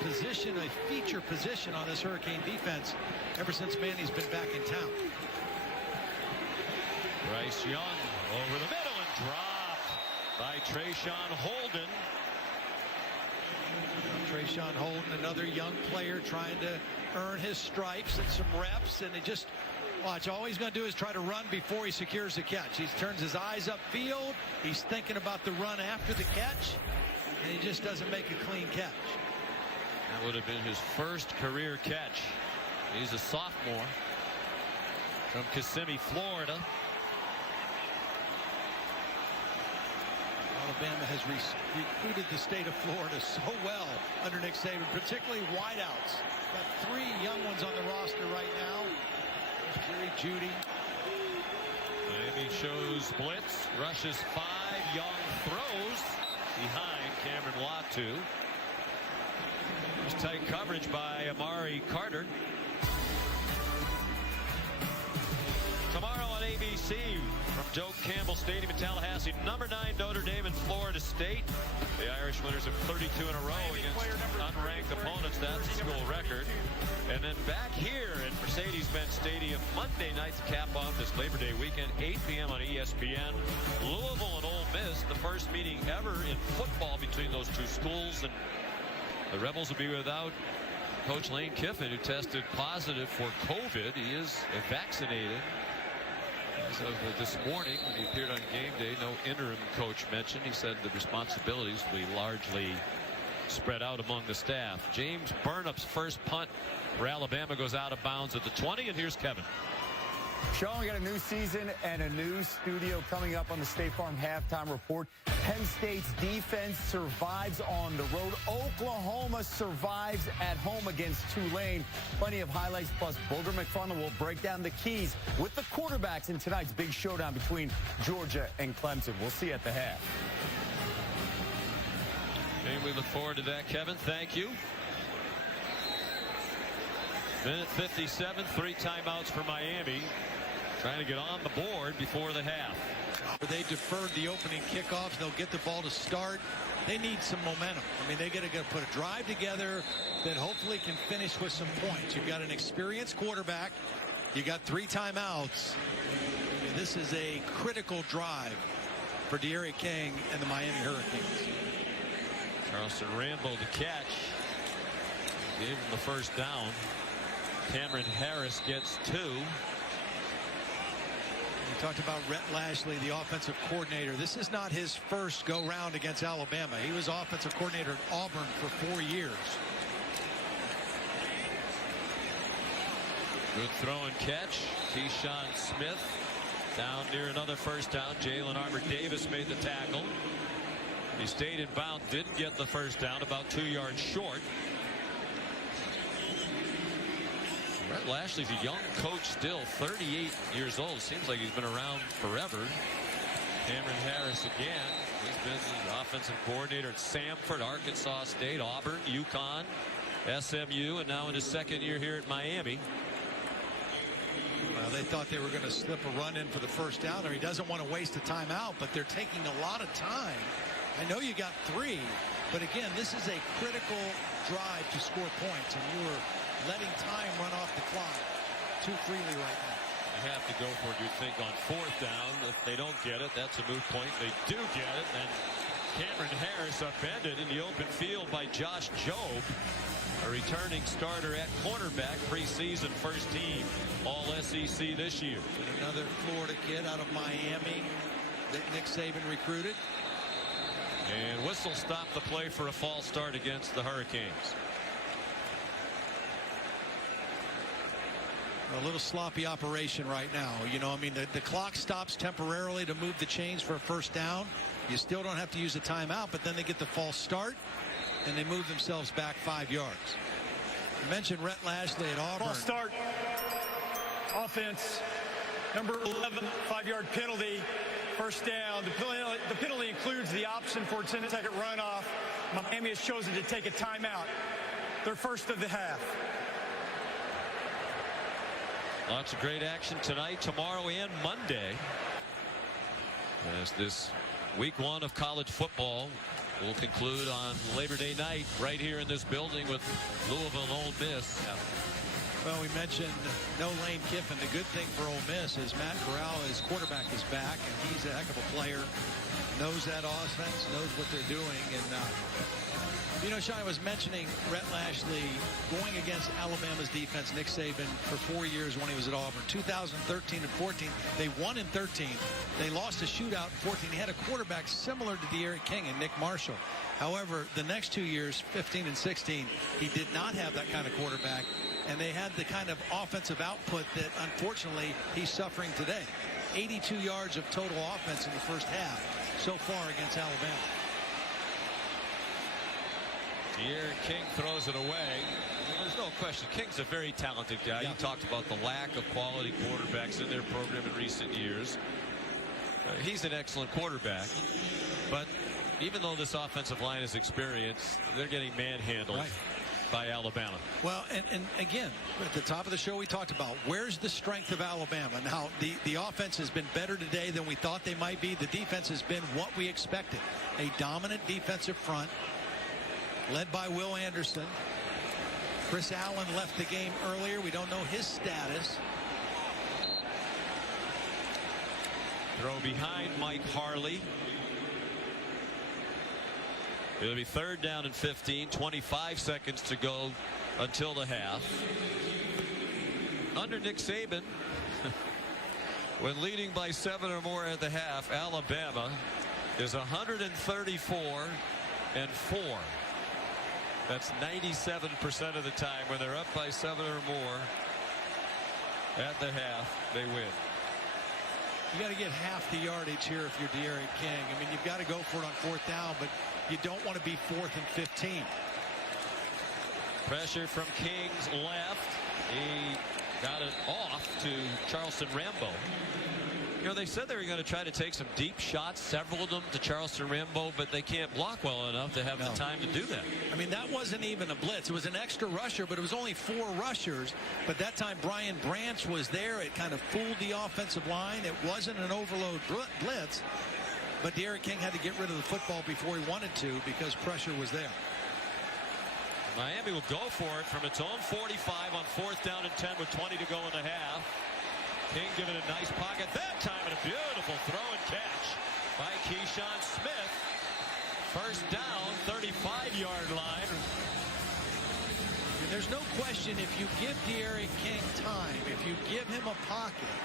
position, a feature position on this Hurricane defense ever since Manny's been back in town. Bryce Young over the middle and dropped by Trayshawn Holden. Trayshawn Holden, another young player trying to earn his stripes and some reps, and they just watch. All he's going to do is try to run before he secures the catch. He turns his eyes upfield. He's thinking about the run after the catch, and he just doesn't make a clean catch. That would have been his first career catch. He's a sophomore from Kissimmee, Florida. Alabama has recruited the state of Florida so well under Nick Saban, particularly wideouts. Got 3 young ones on the roster right now. There's Jerry Jeudy. Miami shows blitz, rushes 5 young throws behind Cameron Latu. There's tight coverage by Amari Carter. Tomorrow on ABC from Doak Campbell Stadium in Tallahassee, number 9 Notre Dame and Florida State. The Irish winners of 32 in a row against unranked opponents. That's the school record. And then back here at Mercedes-Benz Stadium Monday night to cap off this Labor Day weekend, 8 p.m. on ESPN. Louisville and Ole Miss, the first meeting ever in football between those two schools. And the Rebels will be without Coach Lane Kiffin, who tested positive for COVID. He is vaccinated. As of this morning, when he appeared on game day, no interim coach mentioned. He said the responsibilities will be largely spread out among the staff. James Burnup's first punt for Alabama goes out of bounds at the 20, and here's Kevin. Sean, we got a new season and a new studio coming up on the State Farm Halftime Report. Penn State's defense survives on the road. Oklahoma survives at home against Tulane. Plenty of highlights, plus Booger McFarland will break down the keys with the quarterbacks in tonight's big showdown between Georgia and Clemson. We'll see you at the half. And we look forward to that, Kevin. Thank you. Minute 57, 3 timeouts for Miami. Trying to get on the board before the half. They deferred the opening kickoffs. They'll get the ball to start. They need some momentum. I mean, they got to put a drive together that hopefully can finish with some points. You've got an experienced quarterback. You got 3 timeouts. I mean, this is a critical drive for De'Aaron King and the Miami Hurricanes. Charleston Rambo to catch. Gave him the first down. Cameron Harris gets 2. We talked about Rhett Lashley, the offensive coordinator. This is not his first go-round against Alabama. He was offensive coordinator at Auburn for 4 years. Good throw and catch. Keyshawn Smith down near another first down. Jalen Armour-Davis made the tackle. He stayed in bounds, didn't get the first down, about 2 yards short. Rhett Lashley's a young coach still, 38 years old. Seems like he's been around forever. Cameron Harris again. He's been the offensive coordinator at Samford, Arkansas State, Auburn, UConn, SMU, and now in his second year here at Miami. They thought they were going to slip a run in for the first down there. He doesn't want to waste a timeout, but they're taking a lot of time. I know you got 3, but again, this is a critical drive to score points, and you were letting time run off the clock too freely right now. They have to go for it, you'd think, on 4th down. If they don't get it, that's a moot point. They do get it, and Cameron Harris upended in the open field by Josh Jobe, a returning starter at cornerback, preseason first team All-SEC this year. Another Florida kid out of Miami that Nick Saban recruited. And whistle stopped the play for a false start against the Hurricanes. A little sloppy operation right now. You know, I mean, the clock stops temporarily to move the chains for a first down. You still don't have to use a timeout, but then they get the false start, and they move themselves back 5 yards. You mentioned Rhett Lashley at Auburn. False start. Offense. Number 11, 5-yard penalty. First down. The penalty includes the option for a 10-second runoff. Miami has chosen to take a timeout. Their first of the half. Lots of great action tonight, tomorrow, and Monday. As this week 1 of college football will conclude on Labor Day night right here in this building with Louisville and Ole Miss. Well, we mentioned no Lane Kiffin. The good thing for Ole Miss is Matt Corral, his quarterback, is back, and he's a heck of a player. Knows that offense, knows what they're doing, and You know, Sean, I was mentioning Rhett Lashley going against Alabama's defense, Nick Saban, for 4 years when he was at Auburn. 2013 and 14, they won in 13. They lost a shootout in 14. He had a quarterback similar to De'Aaron King and Nick Marshall. However, the next 2 years, 15 and 16, he did not have that kind of quarterback, and they had the kind of offensive output that, unfortunately, he's suffering today. 82 yards of total offense in the first half so far against Alabama. De'Aaron King throws it away. There's no question. King's a very talented guy. You talked about the lack of quality quarterbacks in their program in recent years. He's an excellent quarterback. But even though this offensive line is experienced, they're getting manhandled by Alabama. Well, and again, at the top of the show, we talked about where's the strength of Alabama. Now, the offense has been better today than we thought they might be. The defense has been what we expected. A dominant defensive front led by Will Anderson. Chris Allen left the game earlier. We don't know his status. Throw behind Mike Harley. It'll be 3rd down and 15. 25 seconds to go until the half. Under Nick Saban, when leading by 7 or more at the half, Alabama is 134 and 4. That's 97% of the time. When they're up by 7 or more at the half, they win. You got to get half the yardage here if you're De'Aaron King. I mean, you've got to go for it on 4th down, but you don't want to be 4th and 15. Pressure from King's left. He got it off to Charleston Rambo. You know, they said they were going to try to take some deep shots, several of them to Charleston Rambo, but they can't block well enough to have the time to do that. I mean, that wasn't even a blitz. It was an extra rusher, but it was only 4 rushers. But that time, Brian Branch was there. It kind of fooled the offensive line. It wasn't an overload blitz, but De'Aaron King had to get rid of the football before he wanted to because pressure was there. Miami will go for it from its own 45 on 4th down and 10 with 20 to go in the half. King giving a nice pocket that time, and a beautiful throw and catch by Keyshawn Smith. 1st down, 35-yard line. There's no question if you give De'Aaron King time, if you give him a pocket,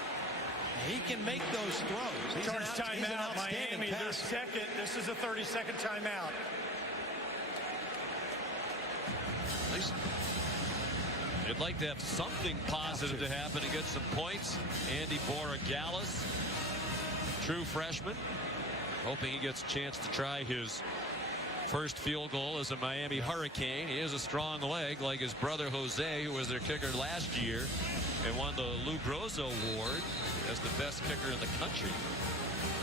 he can make those throws. Charge timeout, Miami. Their second. This is a 30-second timeout. They'd like to have something positive to happen to get some points. Andy Borregales, true freshman, hoping he gets a chance to try his first field goal as a Miami Hurricane. He has a strong leg like his brother Jose, who was their kicker last year and won the Lou Groza Award as the best kicker in the country.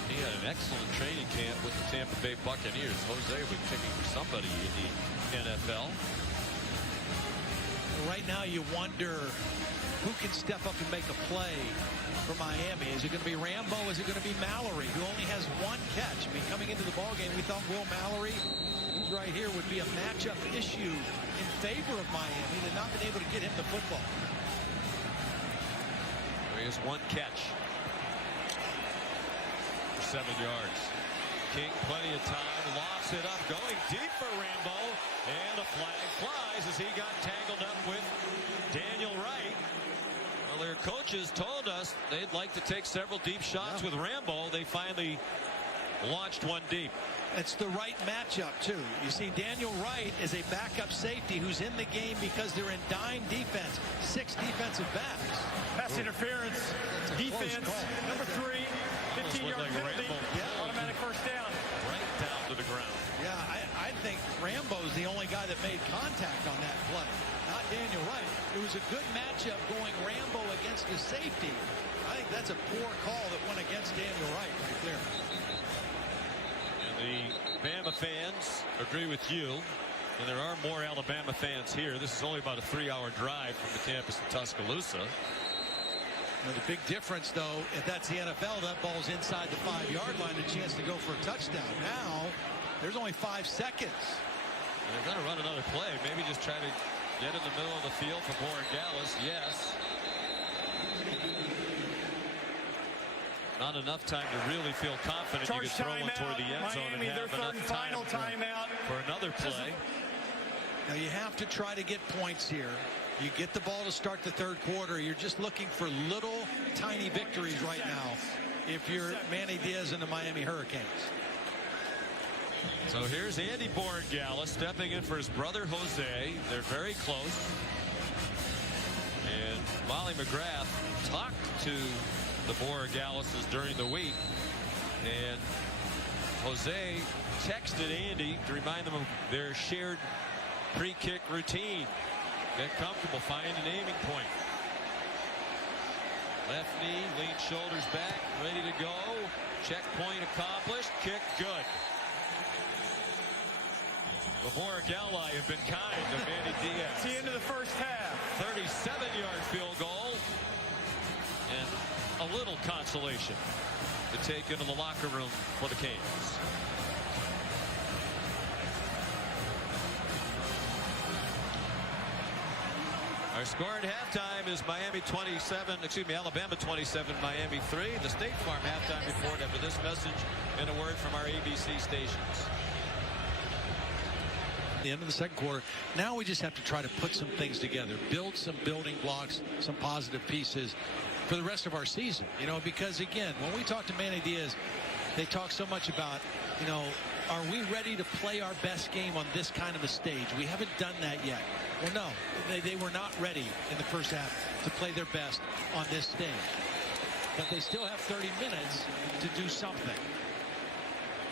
He had an excellent training camp with the Tampa Bay Buccaneers. Jose was kicking for somebody in the NFL. Right now you wonder who can step up and make a play for Miami. Is it going to be Rambo? Is it going to be Mallory, who only has 1 catch? I mean, coming into the ballgame, we thought Will Mallory, who's right here, would be a matchup issue in favor of Miami. They've not been able to get him the football. He has 1 catch for 7 yards. King, plenty of time, lofts it up, going deep for Rambo, and a flag flies as he got tangled up with Daniel Wright. Well, their coaches told us they'd like to take several deep shots with Rambo. They finally launched 1 deep. It's the right matchup, too. You see, Daniel Wright is a backup safety who's in the game because they're in dime defense. 6 defensive backs. Pass interference, defense, number 3, 15-yard penalty, automatic 1st down. Right down to the ground. Yeah, I think Rambo's the only guy that made contact on that play, not Daniel Wright. It was a good matchup going Rambo against the safety. I think that's a poor call that went against Daniel Wright right there. And the Bama fans agree with you. And there are more Alabama fans here. This is only about a 3-hour drive from the campus in Tuscaloosa. Now, the big difference, though, if that's the NFL, that ball's inside the 5-yard line, a chance to go for a touchdown. Now, there's only 5 seconds. And they're going to run another play. Maybe just try to get in the middle of the field for Borregales. Yes. Not enough time to really feel confident you could throw one toward the end zone and have enough time for another play. Now you have to try to get points here. You get the ball to start the third quarter. You're just looking for little tiny victories right now if you're Manny Diaz and the Miami Hurricanes. So here's Andy Borregales stepping in for his brother Jose. They're very close. And Molly McGrath talked to the Borregaleses during the week. And Jose texted Andy to remind them of their shared pre-kick routine. Get comfortable, find an aiming point. Left knee, lean shoulders back, ready to go. Checkpoint accomplished, kick good. The Borregale have been kind to Manny Diaz. It's the end of the first half. 37-yard field goal. And a little consolation to take into the locker room for the Canes. Our score at halftime is Alabama 27, Miami 3. The State Farm halftime report after this message and a word from our ABC stations. The end of the second quarter. Now we just have to try to put some things together, build some building blocks, some positive pieces for the rest of our season. You know, because again, when we talk to Manny Diaz, they talk so much about, you know, are we ready to play our best game on this kind of a stage? We haven't done that yet. Well, no, they were not ready in the first half to play their best on this stage. But they still have 30 minutes to do something.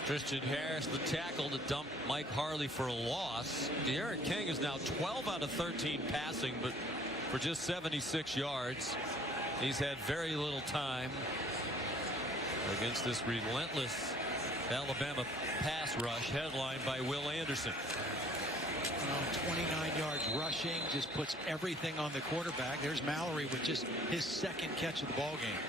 Christian Harris, the tackle to dump Mike Harley for a loss. De'Aaron King is now 12 out of 13 passing, but for just 76 yards. He's had very little time against this relentless Alabama pass rush headlined by Will Anderson. 29 yards rushing, just puts everything on the quarterback. There's Mallory with just his second catch of the ball game.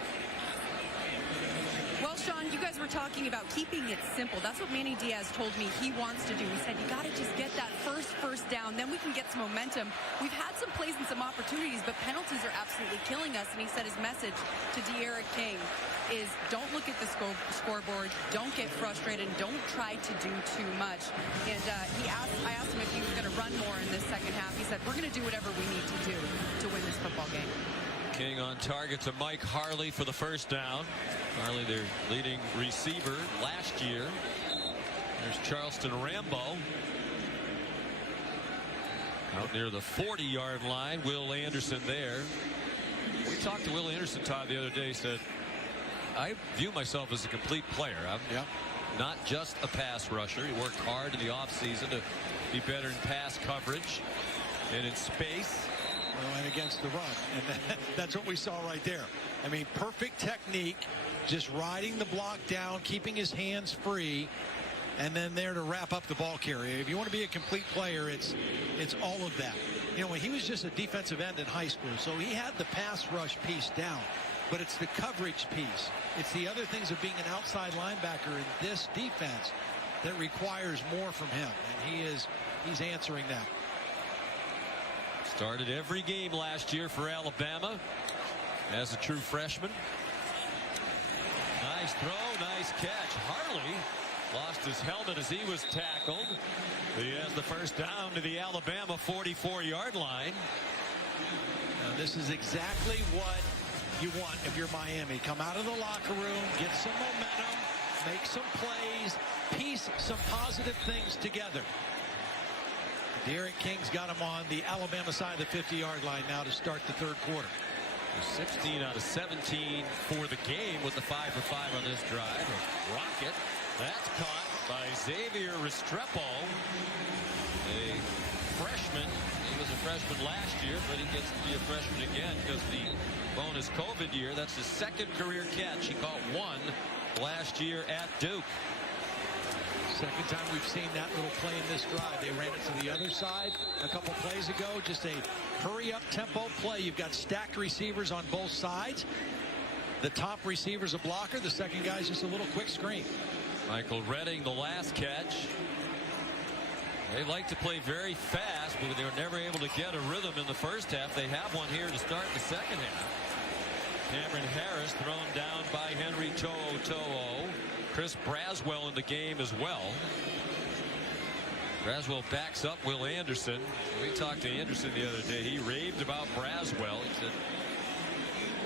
Well, Sean, you guys were talking about keeping it simple. That's what Manny Diaz told me he wants to do. He said, you got to just get that first down, then we can get some momentum. We've had some plays and some opportunities, but penalties are absolutely killing us. And he said his message to De'Aaron King is don't look at the scoreboard, don't get frustrated, don't try to do too much. And I asked him if he was going to run more in this second half. He said, we're going to do whatever we need to do to win this football game. King on target to Mike Harley for the first down. Harley, their leading receiver last year. There's Charleston Rambo out near the 40-yard line. Will Anderson there. We talked to Will Anderson, Todd, the other day. He said, I view myself as a complete player. I'm not just a pass rusher. He worked hard in the offseason to be better in pass coverage and in space. And against the run. And that's what we saw right there. I mean, perfect technique, just riding the block down, keeping his hands free, and then there to wrap up the ball carrier. If you want to be a complete player, it's all of that. You know, when he was just a defensive end in high school, so he had the pass rush piece down, but it's the coverage piece. It's the other things of being an outside linebacker in this defense that requires more from him, and he's answering that. Started every game last year for Alabama as a true freshman. Nice throw, nice catch. Harley lost his helmet as he was tackled. He has the first down to the Alabama 44-yard line. Now, this is exactly what you want if you're Miami. Come out of the locker room, get some momentum, make some plays, piece some positive things together. De'Aaron King's got him on the Alabama side of the 50-yard line now to start the third quarter. 16 out of 17 for the game with the 5 for 5 on this drive. A rocket. That's caught by Xavier Restrepo, a freshman. He was a freshman last year, but he gets to be a freshman again because the bonus COVID year. That's his second career catch. He caught one last year at Duke. Second time we've seen that little play in this drive. They ran it to the other side a couple plays ago. Just a hurry-up tempo play. You've got stacked receivers on both sides. The top receiver's a blocker. The second guy's just a little quick screen. Michael Redding, the last catch. They like to play very fast, but they were never able to get a rhythm in the first half. They have one here to start the second half. Cameron Harris thrown down by Henry To'oTo'o. Chris Braswell in the game as well. Braswell backs up Will Anderson. We talked to Anderson the other day. He raved about Braswell. He said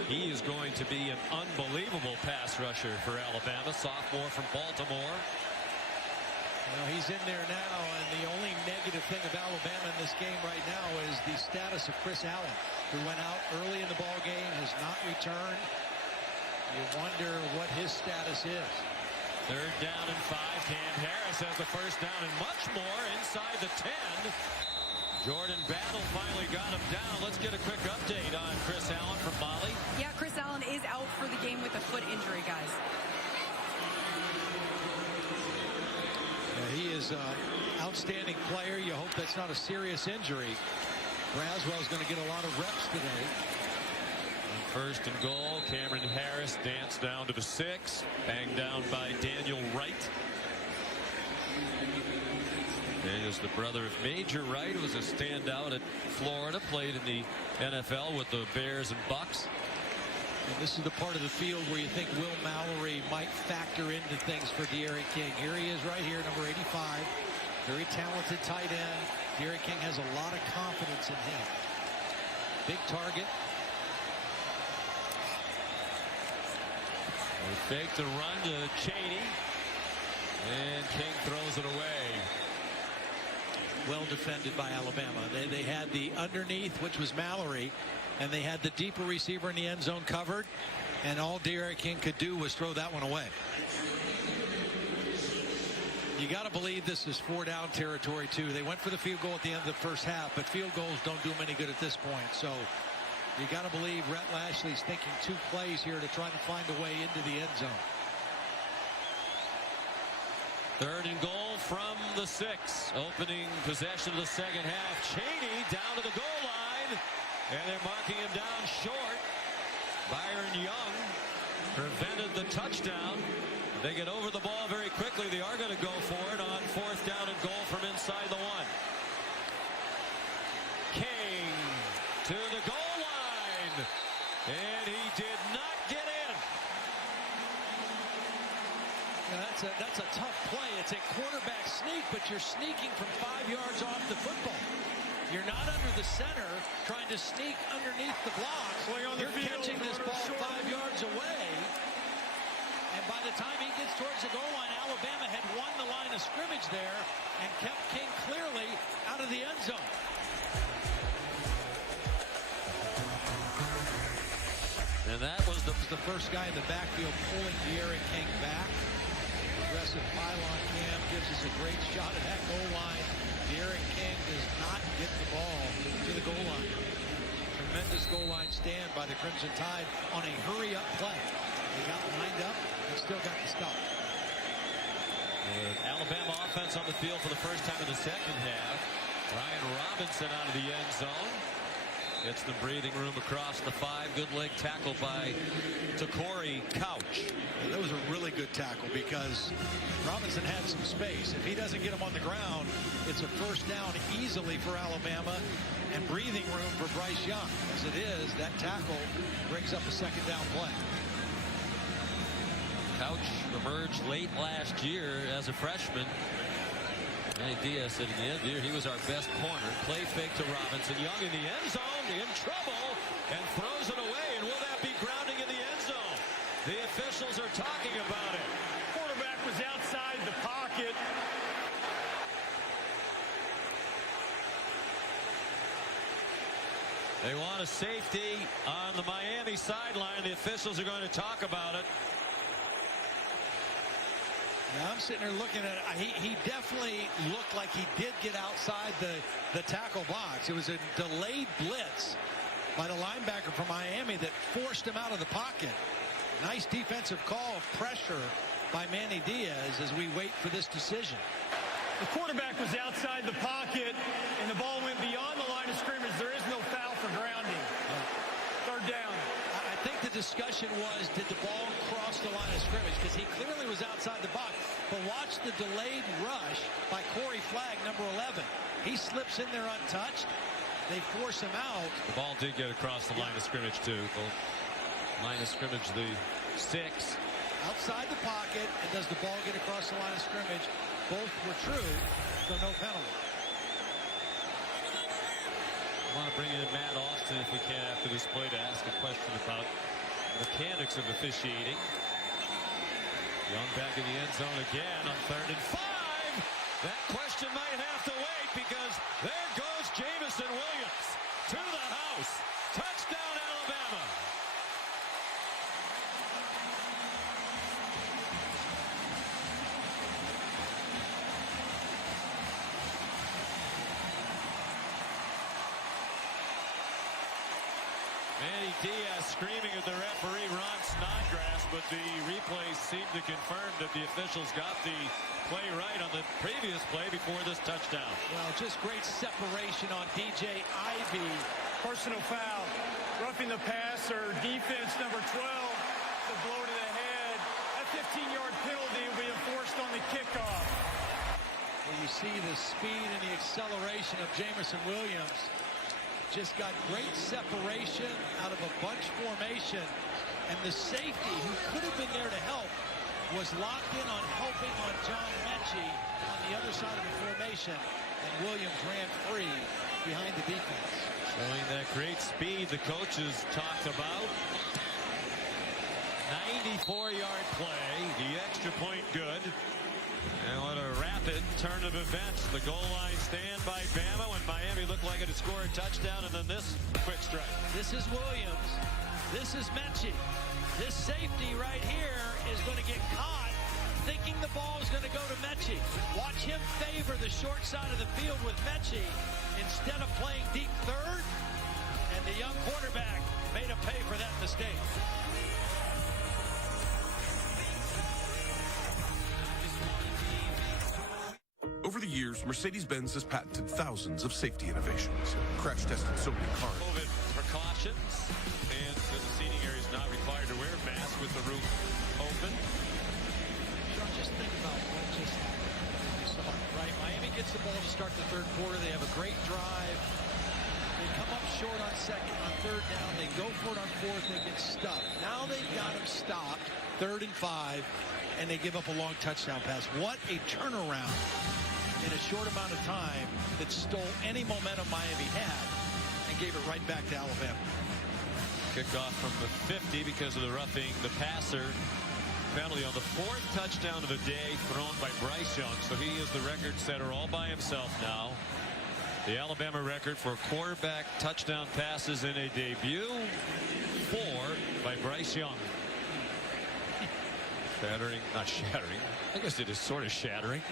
he is going to be an unbelievable pass rusher for Alabama. Sophomore from Baltimore. Well, he's in there now, and the only negative thing of Alabama in this game right now is the status of Chris Allen, who went out early in the ball game, has not returned. You wonder what his status is. 3rd down and 5. Cam Harris has the first down and much more inside the 10. Jordan Battle finally got him down. Let's get a quick update on Chris Allen from Molly. Yeah, Chris Allen is out for the game with a foot injury, guys. Yeah, he is an outstanding player. You hope that's not a serious injury. Braswell's going to get a lot of reps today. 1st and goal. Cameron Harris danced down to the 6. Banged down by Daniel Wright. Daniel's the brother of Major Wright, who was a standout at Florida, played in the NFL with the Bears and Bucks. And this is the part of the field where you think Will Mallory might factor into things for De'Aaron King. Here he is right here, number 85. Very talented tight end. De'Aaron King has a lot of confidence in him. Big target. They fake the run to Chaney. And King throws it away. Well defended by Alabama. They had the underneath, which was Mallory, and they had the deeper receiver in the end zone covered, and all De'Aaron King could do was throw that one away. You got to believe this is 4-down territory too. They went for the field goal at the end of the first half, but field goals don't do them any good at this point. So you got to believe Rhett Lashley's thinking 2 plays here to try to find a way into the end zone. 3rd and goal from the 6. Opening possession of the second half. Chaney down to the goal line. And they're marking him down short. Byron Young prevented the touchdown. They get over the ball very quickly. They are going to go for it on 4th down and goal from inside the 1. King to the goal line. And he did not get in. That's a tough play. It's a quarterback sneak, but you're sneaking from 5 yards off the football. You're not under the center trying to sneak underneath the blocks. You're catching this ball 5 yards away. And by the time he gets towards the goal line, Alabama had won the line of scrimmage there and kept King clearly out of the end zone. And that was the first guy in the backfield pulling De'Aaron King back. Aggressive pylon cam gives us a great shot at that goal line. De'Aaron King does not get the ball to the goal line. Tremendous goal line stand by the Crimson Tide on a hurry-up play. They got lined up and still got the stop. Alabama offense on the field for the first time in the second half. Ryan Robinson out of the end zone. Gets the breathing room across the 5. Good leg tackle by Corey Couch. Yeah, that was a really good tackle because Robinson had some space. If he doesn't get him on the ground, it's a first down easily for Alabama and breathing room for Bryce Young. As it is, that tackle brings up a 2nd down play. Couch emerged late last year as a freshman. Manny Diaz said in the end here he was our best corner. Play fake to Robinson. Young in the end zone, in trouble, and throws it away. And will that be grounding in the end zone? The officials are talking about it. Quarterback was outside the pocket. They want a safety on the Miami sideline. The officials are going to talk about it. Now I'm sitting there looking at it. He definitely looked like he did get outside the tackle box. It was a delayed blitz by the linebacker from Miami that forced him out of the pocket. Nice defensive call of pressure by Manny Diaz as we wait for this decision. The quarterback was outside the pocket, and the ball went beyond the line of scrimmage. There is no foul for grounding. 3rd down. I think the discussion was, did the ball cross the line of scrimmage? Because he clearly was outside the box. But watch the delayed rush by Corey Flagg, number 11. He slips in there untouched. They force him out. The ball did get across the line of scrimmage, too. The line of scrimmage, the 6. Outside the pocket, and does the ball get across the line of scrimmage? Both were true. so no penalty. I want to bring in Matt Austin if we can after this play to ask a question about mechanics of officiating. Young back in the end zone again on 3rd and 5. That question might have to wait because there goes Jameson Williams to the house. Touchdown, Alabama. Manny Diaz screaming at the referee, Ron Snodgrass, but the replays seem to confirm that the officials got the play right on the previous play before this touchdown. Well, just great separation on DJ Ivey. Personal foul. Roughing the passer. Defense number 12. The blow to the head. That 15-yard penalty will be enforced on the kickoff. Well, you see the speed and the acceleration of Jameson Williams. Just got great separation out of a bunch formation. And the safety, who could have been there to help, was locked in on helping on John Mechie on the other side of the formation. And Williams ran free behind the defense. Showing that great speed the coaches talked about. 94-yard play. The extra point good. And what a rapid turn of events. The goal line stand by Bama when Miami looked like it had scored a touchdown, and then this quick strike. This is Williams. This is Mechie. This safety right here is going to get caught thinking the ball is going to go to Mechie. Watch him favor the short side of the field with Mechie instead of playing deep third. And the young quarterback made him pay for that mistake. Over the years, Mercedes-Benz has patented thousands of safety innovations, crash-tested so many cars. COVID precautions, and the seating area is not required to wear masks with the roof open. Sean, just think about what just happened. Right, Miami gets the ball to start the third quarter. They have a great drive. They come up short on second, on third down. They go for it on fourth. They get stuffed. Now they've got them stopped, 3rd and 5, and they give up a long touchdown pass. What a turnaround in a short amount of time that stole any momentum Miami had and gave it right back to Alabama. Kickoff from the 50 because of the roughing the passer penalty on the 4th touchdown of the day thrown by Bryce Young. So he is the record setter all by himself now. The Alabama record for quarterback touchdown passes in a debut, 4 by Bryce Young. Not shattering. I guess it is sort of shattering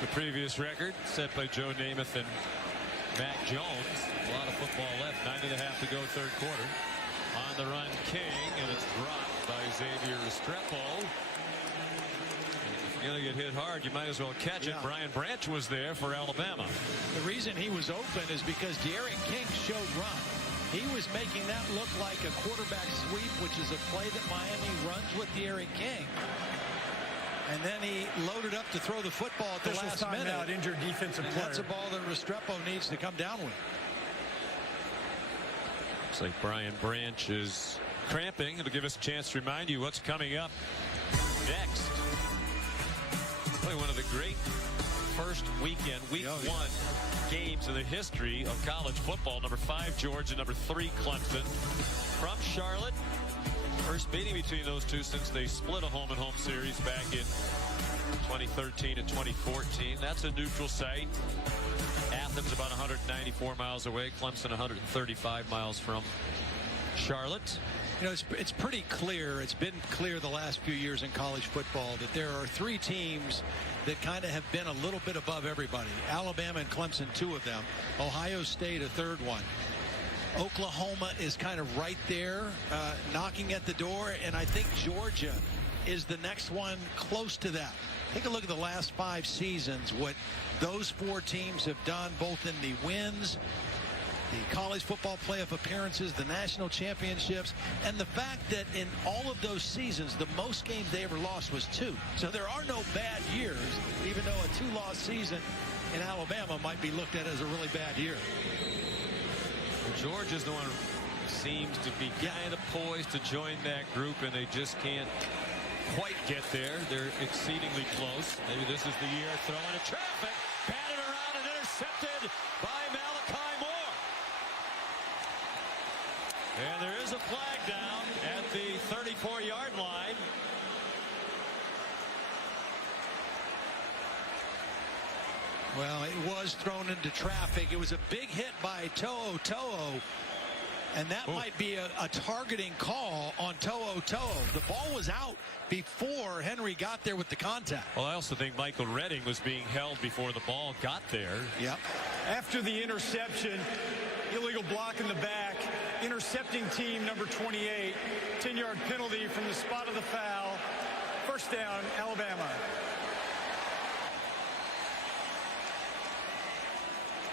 the previous record set by Joe Namath and Mac Jones. A lot of football left. 9.5 to go, third quarter. On the run, King, and it's dropped by Xavier Restrepo. If you're going to get hit hard, you might as well catch it. Brian Branch was there for Alabama. The reason he was open is because D'Eriq King showed run. He was making that look like a quarterback sweep, which is a play that Miami runs with D'Eriq King. And then he loaded up to throw the football at the last minute. Out, injured defensive player. That's a ball that Restrepo needs to come down with. Looks like Brian Branch is cramping. It'll give us a chance to remind you what's coming up next. Probably one of the great first weekend, week 1 games in the history of college football. Number 5, Georgia. Number 3, Clemson. From Charlotte. First meeting between those two since they split a home-and-home series back in 2013 and 2014. That's a neutral site. Athens about 194 miles away. Clemson 135 miles from Charlotte. You know, it's pretty clear. It's been clear the last few years in college football that there are 3 teams that kind of have been a little bit above everybody. Alabama and Clemson, 2 of them. Ohio State, a 3rd one. Oklahoma is kind of right there, knocking at the door, and I think Georgia is the next one close to that. Take a look at the last 5 seasons, what those 4 teams have done, both in the wins, the college football playoff appearances, the national championships, and the fact that in all of those seasons, the most games they ever lost was 2. So there are no bad years, even though a 2-loss season in Alabama might be looked at as a really bad year. Georgia's the one who seems to be kind of poised to join that group, and they just can't quite get there. They're exceedingly close. Maybe this is the year. Throw into traffic. Batted flag down at the 34-yard line. Well, it was thrown into traffic. It was a big hit by To'o To'o. And that might be a targeting call on To'o To'o. The ball was out before Henry got there with the contact. Well, I also think Michael Redding was being held before the ball got there. Yep. After the interception, illegal block in the back, intercepting team number 28, 10-yard penalty from the spot of the foul. First down, Alabama.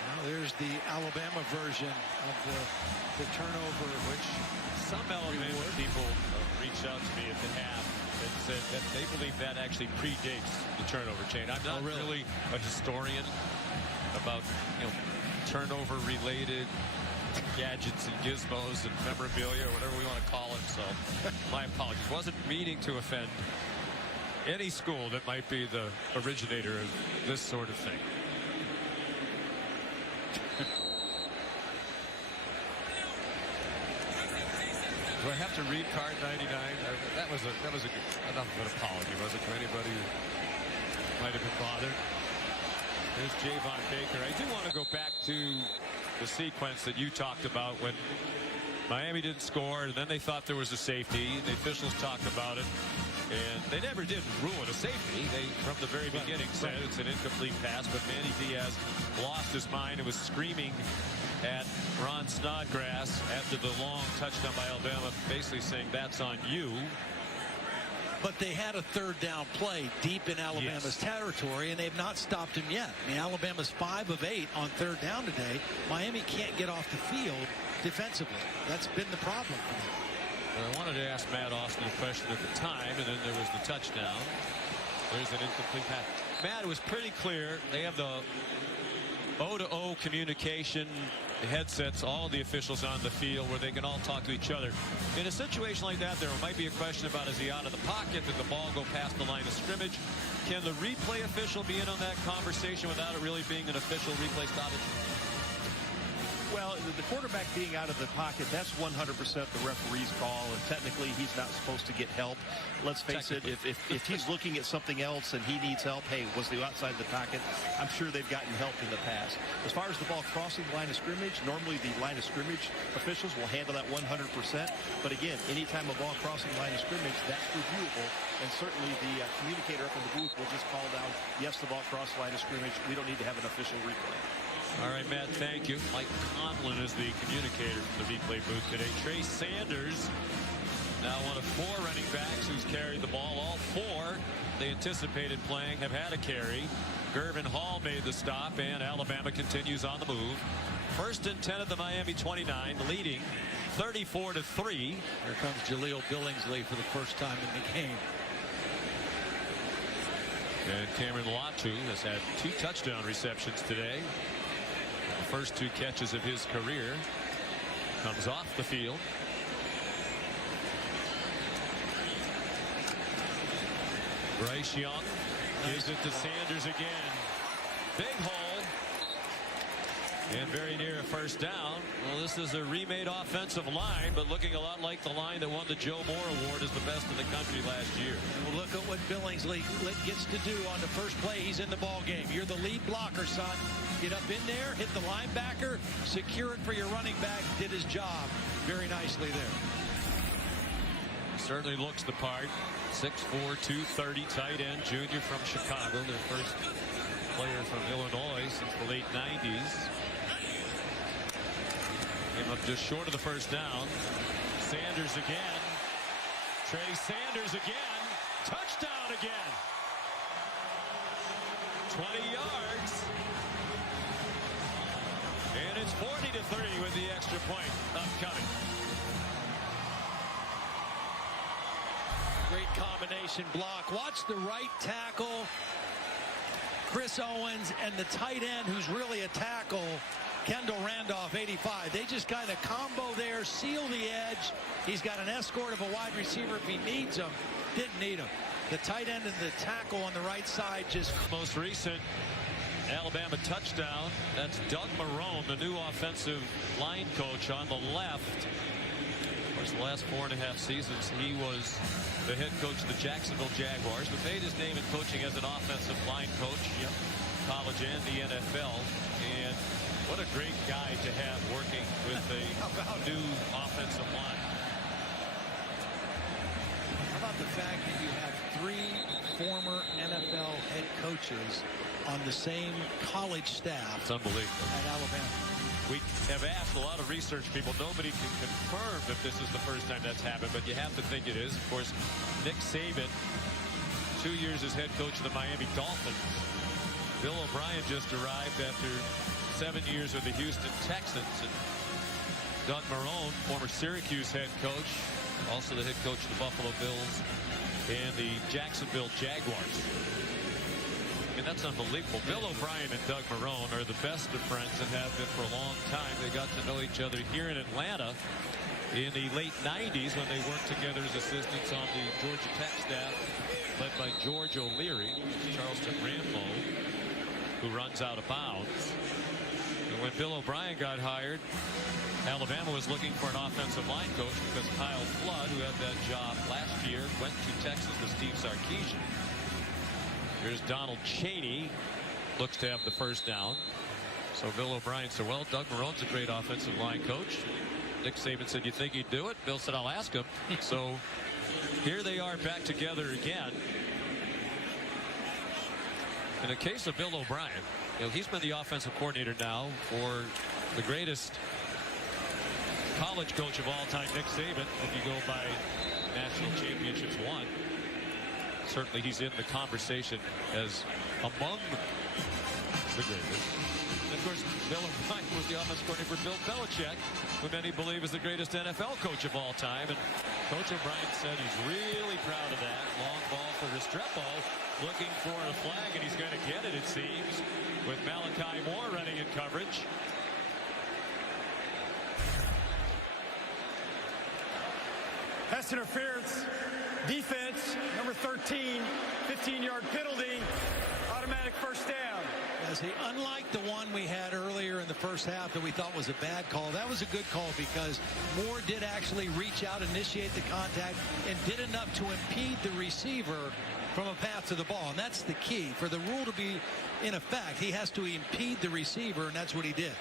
Well, there's the Alabama version of the turnover, which some Alabama people reached out to me at the half and said that they believe that actually predates the turnover chain. I'm not really a historian about turnover-related gadgets and gizmos and memorabilia, or whatever we want to call it. So my apologies. Wasn't meaning to offend any school that might be the originator of this sort of thing. Do I have to read card 99? That was enough of an apology, was it, to anybody who might have been bothered? There's Javon Baker. I do want to go back to the sequence that you talked about when Miami didn't score, and then they thought there was a safety. The officials talked about it, and they never did rule it a safety. They, from the very beginning, said it's an incomplete pass, but Manny Diaz lost his mind and was screaming at Ron Snodgrass after the long touchdown by Alabama, basically saying that's on you. But they had a third down play deep in Alabama's territory, and they've not stopped him yet. I mean, Alabama's 5 of 8 on third down today. Miami can't get off the field defensively. That's been the problem for them. Well, I wanted to ask Matt Austin a question at the time, and then there was the touchdown. There's an incomplete pass. Matt, it was pretty clear. They have the O-to-O communication headsets, all the officials on the field, where they can all talk to each other. In a situation like that, there might be a question about, is he out of the pocket? Did the ball go past the line of scrimmage? Can the replay official be in on that conversation without it really being an official replay stoppage? Well, the quarterback being out of the pocket, that's 100% the referee's call, and technically he's not supposed to get help. Let's face it, if he's looking at something else and he needs help, hey, was he outside the pocket? I'm sure they've gotten help in the past. As far as the ball crossing the line of scrimmage, normally the line of scrimmage officials will handle that 100%. But again, anytime a ball crossing the line of scrimmage, that's reviewable, and certainly the communicator up in the booth will just call down, yes, the ball crossed the line of scrimmage. We don't need to have an official replay. All right, Matt, thank you. Mike Conlon is the communicator from the replay booth today. Trey Sanders, now one of 4 running backs who's carried the ball. All 4 they anticipated playing have had a carry. Gervin Hall made the stop, and Alabama continues on the move. 1st and 10 at the Miami 29, leading 34-3. Here comes Jaleel Billingsley for the first time in the game. And Cameron Latu has had 2 touchdown receptions today. The first 2 catches of his career. Comes off the field. Bryce Young gives it to Sanders again. Big hole. And very near a first down. Well, this is a remade offensive line, but looking a lot like the line that won the Joe Moore Award as the best in the country last year. Well, look at what Billingsley gets to do on the first play. He's in the ball game. You're the lead blocker, son. Get up in there, hit the linebacker, secure it for your running back. Did his job very nicely there. Certainly looks the part. 6'4", 230 tight end, junior from Chicago. Their first player from Illinois since the late 90s. Came up just short of the first down. Sanders again. Trey Sanders again. Touchdown again. 20 yards. And it's 40-3 with the extra point upcoming. Great combination block. Watch the right tackle, Chris Owens, and the tight end, who's really a tackle, Kendall Randolph, 85. They just kind of combo there, seal the edge. He's got an escort of a wide receiver if he needs him. Didn't need him. The tight end and the tackle on the right side just... Most recent Alabama touchdown. That's Doug Marrone, the new offensive line coach, on the left. Of course, the last 4.5 seasons, he was the head coach of the Jacksonville Jaguars, but made his name in coaching as an offensive line coach, college and the NFL. And what a great guy to have working with a new offensive line. How about the fact that you have 3 former NFL head coaches on the same college staff? It's unbelievable. At Alabama. We have asked a lot of research people. Nobody can confirm if this is the first time that's happened, but you have to think it is. Of course, Nick Saban, 2 years as head coach of the Miami Dolphins. Bill O'Brien just arrived after 7 years with the Houston Texans. And Doug Marrone, former Syracuse head coach, also the head coach of the Buffalo Bills and the Jacksonville Jaguars. And that's unbelievable. Bill O'Brien and Doug Marrone are the best of friends and have been for a long time. They got to know each other here in Atlanta in the late 90s when they worked together as assistants on the Georgia Tech staff led by George O'Leary, Charleston Rambo, who runs out of bounds. And when Bill O'Brien got hired, Alabama was looking for an offensive line coach because Kyle Flood, who had that job last year, went to Texas with Steve Sarkisian. Here's Donald Chaney, looks to have the first down. So Bill O'Brien said, well, Doug Marrone's a great offensive line coach. Nick Saban said, you think he'd do it? Bill said, I'll ask him. So here they are back together again. In the case of Bill O'Brien, you know, he's been the offensive coordinator now for the greatest college coach of all time, Nick Saban, if you go by national championships won. Certainly he's in the conversation as among the greatest. And of course, Bill O'Brien was the offensive coordinator for Bill Belichick, who many believe is the greatest NFL coach of all time. And Coach O'Brien said he's really proud of that. Long ball for Restrepo, looking for a flag, and he's going to get it, it seems, with Malachi Moore running in coverage. Pass interference, defense, number 13, 15-yard penalty, automatic first down. See, unlike the one we had earlier in the first half that we thought was a bad call, that was a good call because Moore did actually reach out, initiate the contact, and did enough to impede the receiver from a path to the ball. And that's the key. For the rule to be in effect, he has to impede the receiver, and that's what he did.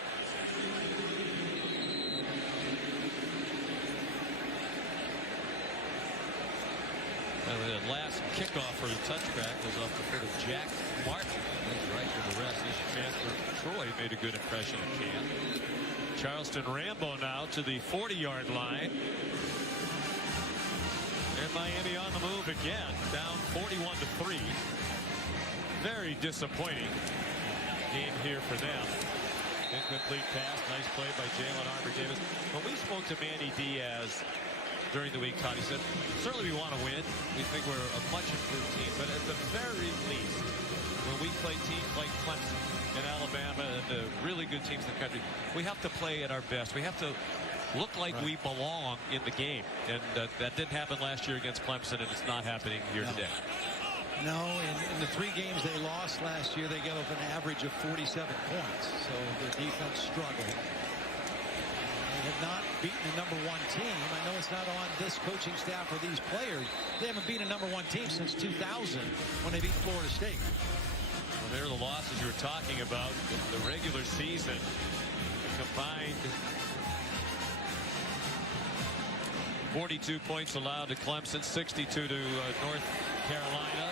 The last kickoff for the touchback was off the foot of Jack Martin. He's right for the rest. He's transferred from Troy. Made a good impression in camp. Charleston Rambo now to the 40-yard line. And Miami on the move again. Down 41-3. Very disappointing game here for them. Incomplete pass. Nice play by Jalen Arbor-Davis. When we spoke to Manny Diaz during the week, Todd, he said, certainly we want to win. We think we're a much improved team. But at the very least, when we play teams like Clemson and Alabama and the really good teams in the country, we have to play at our best. We have to look like we belong in the game. And that didn't happen last year against Clemson, and it's not happening here today. No, in the 3 games they lost last year, they gave up an average of 47 points. So their defense struggled. They have not beaten the number 1 team. I know it's not on this coaching staff or these players. They haven't beaten a number 1 team since 2000 when they beat Florida State. Well, there are the losses you were talking about. The regular season combined 42 points allowed to Clemson, 62 to North Carolina.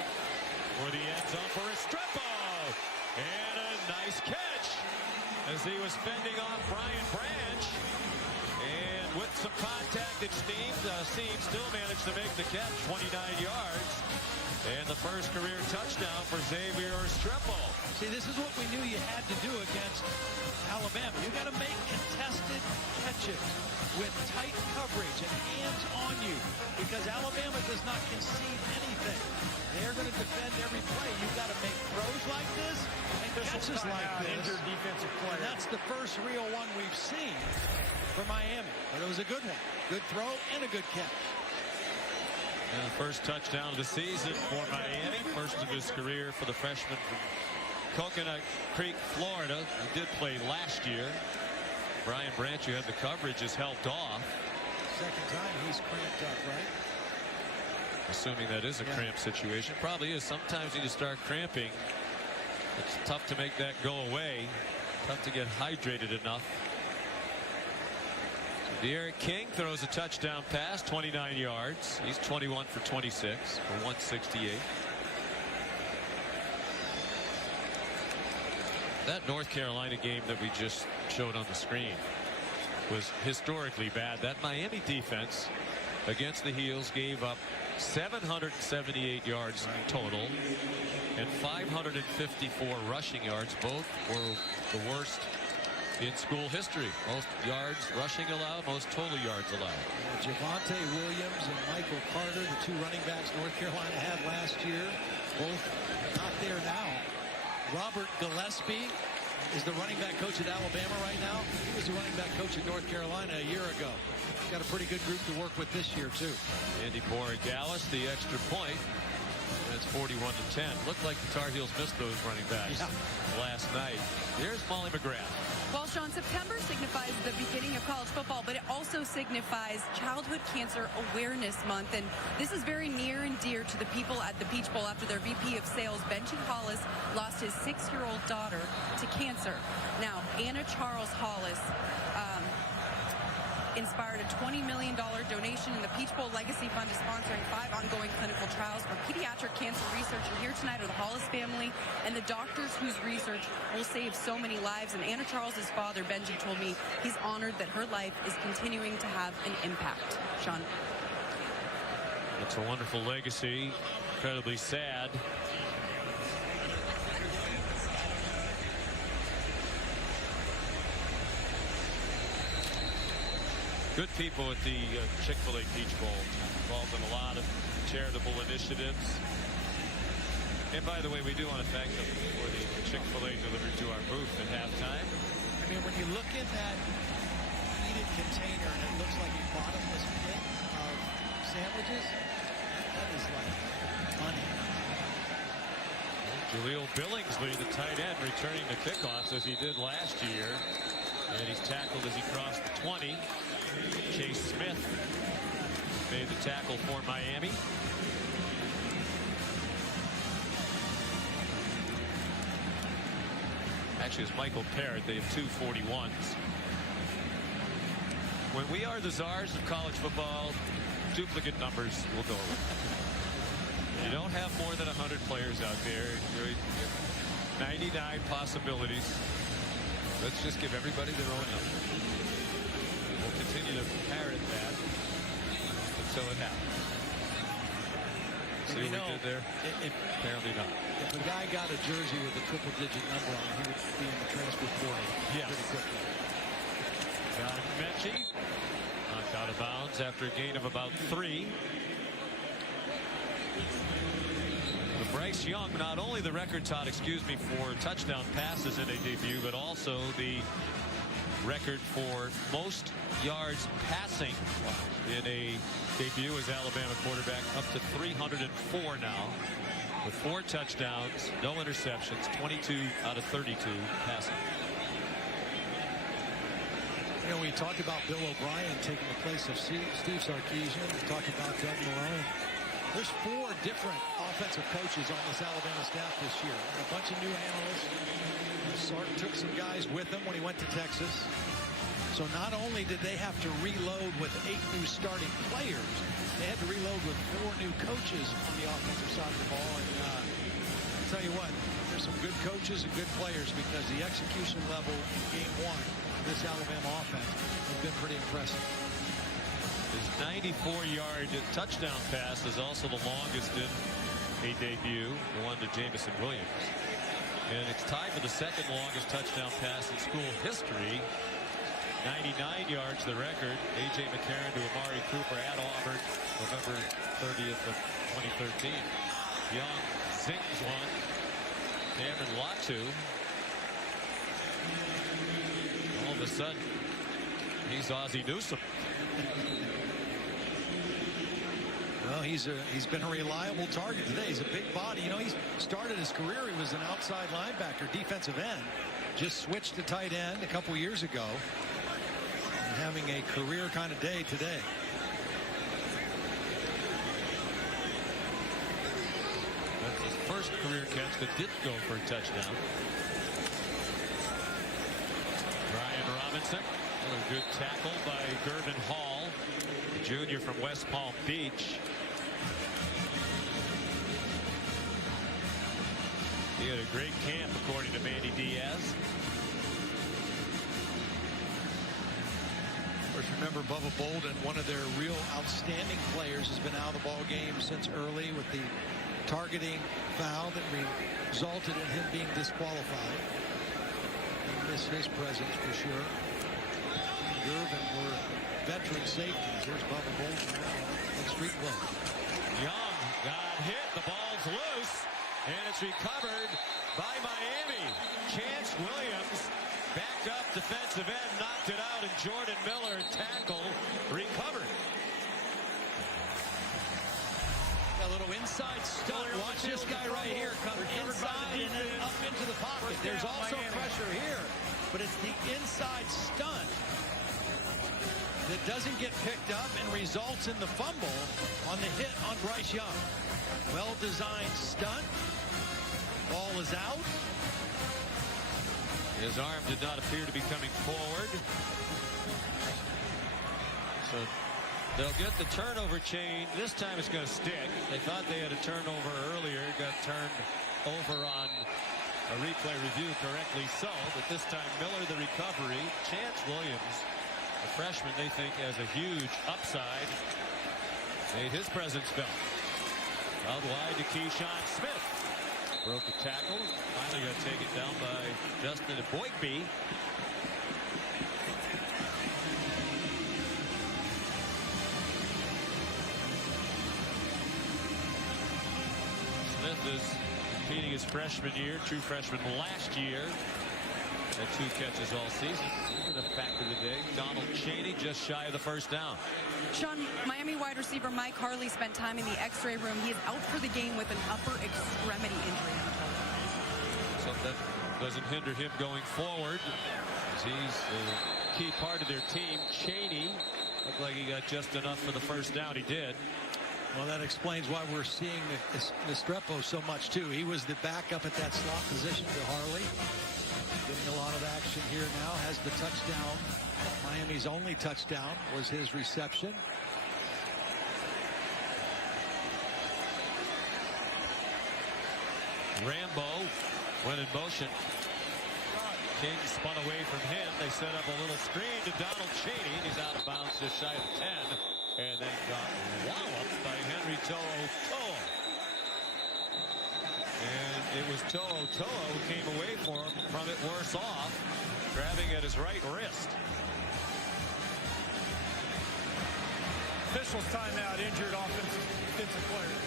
For the end zone for Restrepo. And a nice catch as he was fending off Brian Branch. And with some contact, it seemed, Seams still managed to make the catch, 29 yards. And the first career touchdown for Xavier Restrepo. See, this is what we knew you had to do against Alabama. You got to make contested catches with tight coverage and hands on you because Alabama does not concede anything. They're going to defend every play. You've got to make throws like this and catches like this. Injured defensive player. And that's the first real one we've seen for Miami. But it was a good one. Good throw and a good catch. And the first touchdown of the season for Miami. First of his career for the freshman from Coconut Creek, Florida. He did play last year. Brian Branch, who had the coverage, is helped off. second time he's cramped up, right? Assuming that is a cramp situation. Probably is. Sometimes you just start cramping. It's tough to make that go away. Tough to get hydrated enough. So De'Aaron King throws a touchdown pass, 29 yards. He's 21 for 26 for 168. That North Carolina game that we just showed on the screen was historically bad. That Miami defense against the Heels gave up 778 yards total and 554 rushing yards. Both were the worst in school history. Most yards rushing allowed, most total yards allowed. Javonte Williams and Michael Carter, the two running backs North Carolina had last year, both not there now. Robert Gillespie is the running back coach at Alabama right now. He was the running back coach at North Carolina a year ago. Got a pretty good group to work with this year, too. Andy Borregales, the extra point. And it's 41-10. Looked like the Tar Heels missed those running backs last night. Here's Molly McGrath. Well, Sean, September signifies the beginning of college football, but it also signifies Childhood Cancer Awareness Month. And this is very near and dear to the people at the Peach Bowl after their VP of Sales, Benji Hollis, lost his 6-year-old daughter to cancer. Now, Anna Charles Hollis inspired a $20 million donation, and the Peach Bowl Legacy Fund is sponsoring 5 ongoing clinical trials for pediatric cancer research. And here tonight are the Hollis family and the doctors whose research will save so many lives. And Anna Charles's father, Benji, told me he's honored that her life is continuing to have an impact. Sean. It's a wonderful legacy. Incredibly sad. Good people at the Chick-fil-A Peach Bowl, involved in a lot of charitable initiatives. And by the way, we do want to thank them for the Chick-fil-A delivered to our booth at halftime. I mean, when you look in that heated container and it looks like a bottomless pit of sandwiches, that is like money. Jaleel Billingsley, the tight end, returning the kickoffs as he did last year. And he's tackled as he crossed the 20. Chase Smith made the tackle for Miami. Actually, it's Michael Parrott. They have 2 41s. When we are the czars of college football, duplicate numbers will go around. You don't have more than 100 players out there. You're 99 possibilities. Let's just give everybody their own number. We'll continue to parrot that until it happens. See what we did there? Apparently not. If a guy got a jersey with a triple-digit number on it, he would be in the transfer portal pretty quickly. John Mechie knocked out of bounds after a gain of about 3. Bryce Young, not only the record, Todd, for touchdown passes in a debut, but also the record for most yards passing in a debut as Alabama quarterback, up to 304 now, with 4 touchdowns, no interceptions, 22 out of 32 passing. You know, we talked about Bill O'Brien taking the place of Steve Sarkisian. We talked about Doug Marrone. There's 4 different offensive coaches on this Alabama staff this year. A bunch of new analysts. Sark took some guys with him when he went to Texas. So not only did they have to reload with 8 new starting players, they had to reload with 4 new coaches on the offensive side of the ball. And I'll tell you what, there's some good coaches and good players, because the execution level in game 1 of this Alabama offense has been pretty impressive. His 94-yard touchdown pass is also the longest in a debut, the one to Jamison Williams. And it's tied for the second longest touchdown pass in school history. 99 yards, the record. A.J. McCarron to Amari Cooper at Auburn, November 30th of 2013. Young zings one. Cameron Latu. All of a sudden, he's Ozzie Newsome. Well, he's been a reliable target today. He's a big body. You know, he started his career, he was an outside linebacker, defensive end. Just switched to tight end a couple years ago. And having a career kind of day today. first career catch that didn't go for a touchdown. Brian Robinson, another good tackle by Gervin Hall, the junior from West Palm Beach. He had a great camp, according to Manny Diaz. Of course, remember Bubba Bolden, one of their real outstanding players, has been out of the ball game since early with the targeting foul that resulted in him being disqualified. He missed his presence for sure. Gervin were veteran safeties. There's Bubba Bolden on street play. Young got hit. The ball's loose, and it's recovered by Miami. Chance Williams backed up defensive end, knocked it out, and Jordan Miller tackle recovered. A little inside stunt. Watch this guy right here come inside and then up into the pocket. There's also pressure here, but it's the inside stunt that doesn't get picked up and results in the fumble on the hit on Bryce Young. Well-designed stunt. Ball is out. His arm did not appear to be coming forward. So they'll get the turnover chain. This time it's going to stick. They thought they had a turnover earlier. It got turned over on a replay review, correctly so. But this time Miller the recovery. Chance Williams, a freshman they think has a huge upside, made his presence felt. Out wide to Keyshawn Smith. Broke the tackle. Finally got taken down by Justin Boygby. Smith is competing his freshman year, true freshman last year. Had 2 catches all season. Even a factor today. Donald Chaney just shy of the first down. Sean, Miami wide receiver Mike Harley spent time in the x-ray room. He is out for the game with an upper extremity injury. So that doesn't hinder him going forward, as he's a key part of their team. Chaney looked like he got just enough for the first down. He did. Well, that explains why we're seeing Restrepo so much, too. He was the backup at that slot position to Harley. Getting a lot of action here now. Has the touchdown. Miami's only touchdown was his reception. Rambo went in motion. King spun away from him. They set up a little screen to Donald Chaney. He's out of bounds just shy of 10. And then got walloped by Henry To'oTo'o. And it was To'oTo'o who came away from it worse off, grabbing at his right wrist. Officials timeout, injured offensive player.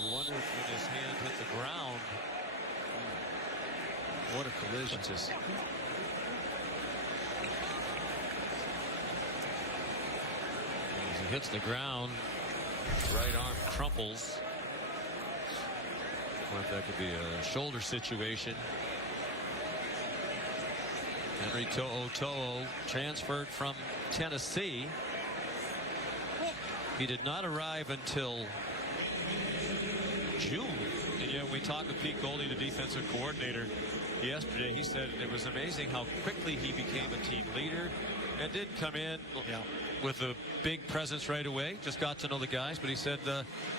I wonder if when his hand hit the ground. What a collision. Just as he hits the ground, right arm crumples. Or if that could be a shoulder situation. Henry To'oTo'o transferred from Tennessee. He did not arrive until June. And yet, when we talked with Pete Golding, the defensive coordinator, yesterday, he said it was amazing how quickly he became a team leader and did come in with a big presence right away. Just got to know the guys. But he said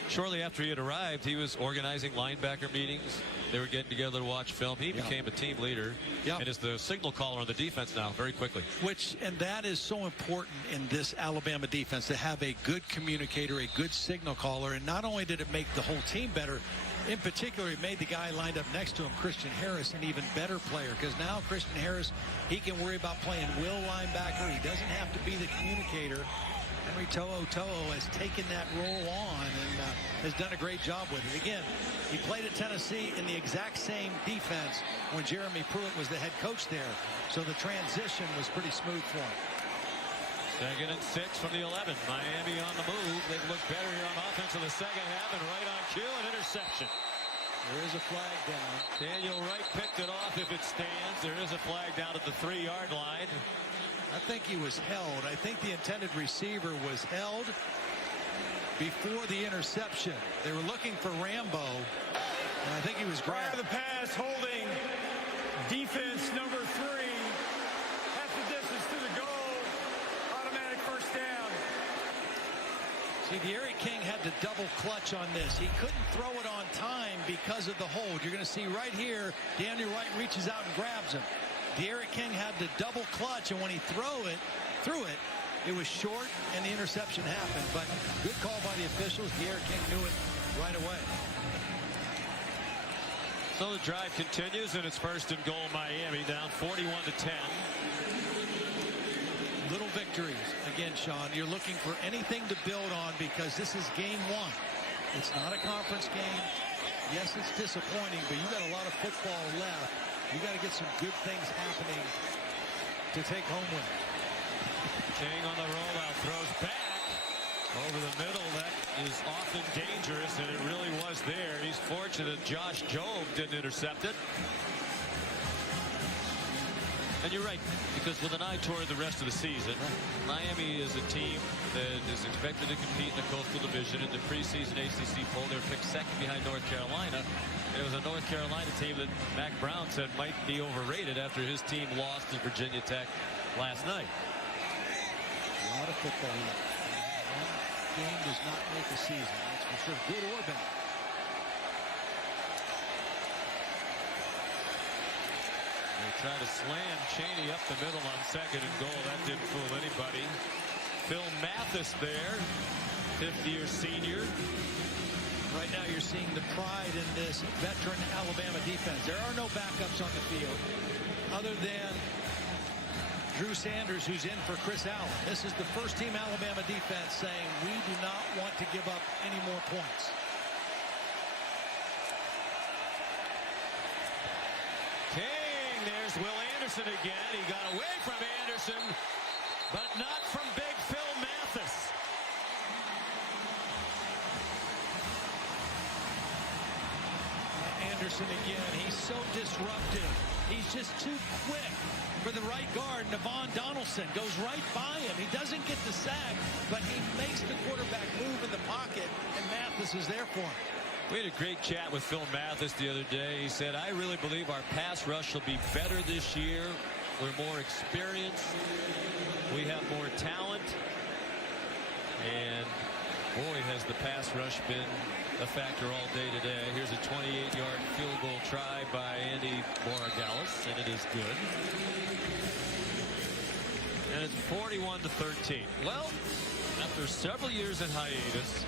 shortly after he had arrived, he was organizing linebacker meetings. They were getting together to watch film. He became a team leader and is the signal caller on the defense now very quickly. And that is so important in this Alabama defense, to have a good communicator, a good signal caller. And not only did it make the whole team better, in particular, it made the guy lined up next to him, Christian Harris, an even better player, because now Christian Harris, he can worry about playing will linebacker. He doesn't have to be the communicator. Henry To'oTo'o has taken that role on and has done a great job with it. Again, he played at Tennessee in the exact same defense when Jeremy Pruitt was the head coach there. So the transition was pretty smooth for him. 2nd and 6 from the 11. Miami on the move. They've looked better here on offense in the second half, and right on cue, an interception. There is a flag down. Daniel Wright picked it off if it stands. There is a flag down at the 3-yard line. I think he was held. I think the intended receiver was held before the interception. They were looking for Rambo, and I think he was Prior grabbed. to the pass, holding defense number 3. Half the distance to the goal. Automatic first down. See, De'Aaron King had to double clutch on this. He couldn't throw it on time because of the hold. You're going to see right here, Daniel Wright reaches out and grabs him. De'Aaron King had to double clutch, and when he threw it, it was short, and the interception happened. But good call by the officials. De'Aaron King knew it right away. So the drive continues, and it's 1st and goal Miami, down 41-10. Little victories. Again, Sean, you're looking for anything to build on because this is game 1. It's not a conference game. Yes, it's disappointing, but you got a lot of football left. You got to get some good things happening to take home with. King on the rollout, throws back over the middle. That is often dangerous, and it really was there. He's fortunate Josh Jobe didn't intercept it. And you're right, because with an eye toward the rest of the season, Miami is a team that is expected to compete in the Coastal Division. In the preseason ACC poll, they're picked 2nd behind North Carolina. And it was a North Carolina team that Mac Brown said might be overrated after his team lost to Virginia Tech last night. A lot of football left. One game does not make a season, that's for sure, good or bad. They try to slam Chaney up the middle on 2nd and goal. That didn't fool anybody. Phil Mathis there, 50-year senior. Right now you're seeing the pride in this veteran Alabama defense. There are no backups on the field other than Drew Sanders, who's in for Chris Allen. This is the first team Alabama defense saying we do not want to give up any more points. King, there's Will Anderson again. He got away from Anderson, but not from big Phil Mathis. Anderson again. He's so disruptive. He's just too quick for the right guard. Navon Donaldson goes right by him. He doesn't get the sack, but he makes the quarterback move in the pocket, and Mathis is there for him. We had a great chat with Phil Mathis the other day. He said, I really believe our pass rush will be better this year. We're more experienced. We have more talent. And boy, has the pass rush been a factor all day today. Here's a 28-yard field goal try by Andy Borregales, and it is good. And it's 41-13. Well, after several years in hiatus,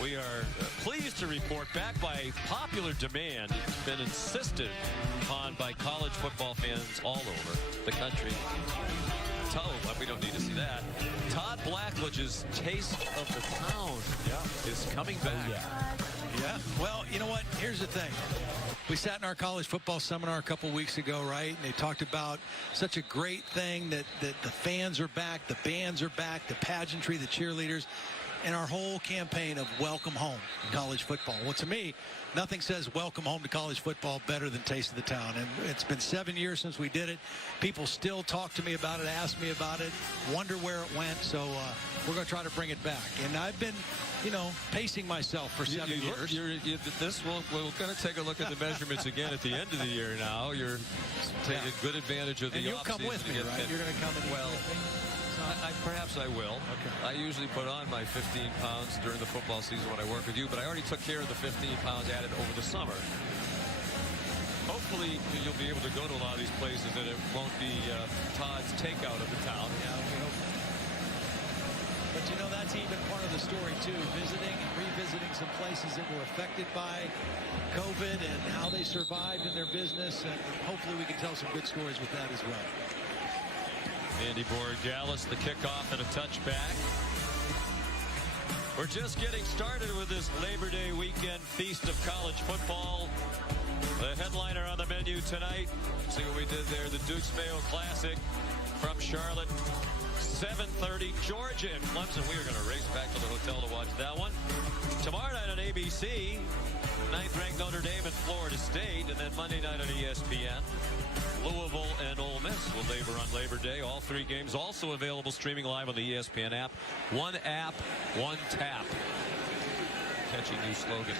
we are pleased to report, back by popular demand, it's been insisted upon by college football fans all over the country. We don't need to see that. Todd Blackledge's Taste of the Town is coming back. Yeah. Well, you know what? Here's the thing. We sat in our college football seminar a couple weeks ago, right? And they talked about such a great thing that the fans are back, the bands are back, the pageantry, the cheerleaders, and our whole campaign of welcome home in college football. Well, to me, nothing says welcome home to college football better than Taste of the Town. And it's been 7 years since we did it. People still talk to me about it, ask me about it, wonder where it went. So we're going to try to bring it back. And I've been, pacing myself for 7 years. We're going to take a look at the measurements again at the end of the year now. You're taking good advantage of the offseason. And you'll come with me, right? You're going to come and perhaps I will. Okay. I usually put on my 15 pounds during the football season when I work with you, but I already took care of the 15 pounds added over the summer. Hopefully, you'll be able to go to a lot of these places and it won't be Todd's takeout of the town. Yeah, we hope. But that's even part of the story too, visiting and revisiting some places that were affected by COVID and how they survived in their business, and hopefully we can tell some good stories with that as well. Andy Borregales, the kickoff and a touchback. We're just getting started with this Labor Day weekend feast of college football. The headliner on the menu tonight, see what we did there, the Dukes Mayo Classic from Charlotte. 7:30, Georgia and Clemson. We are going to race back to the hotel to watch that one. Tomorrow night on ABC, 9th-ranked Notre Dame and Florida State, and then Monday night on ESPN, Louisville and Ole Miss will labor on Labor Day. All three games also available streaming live on the ESPN app. One app, one tap. Catchy new slogan.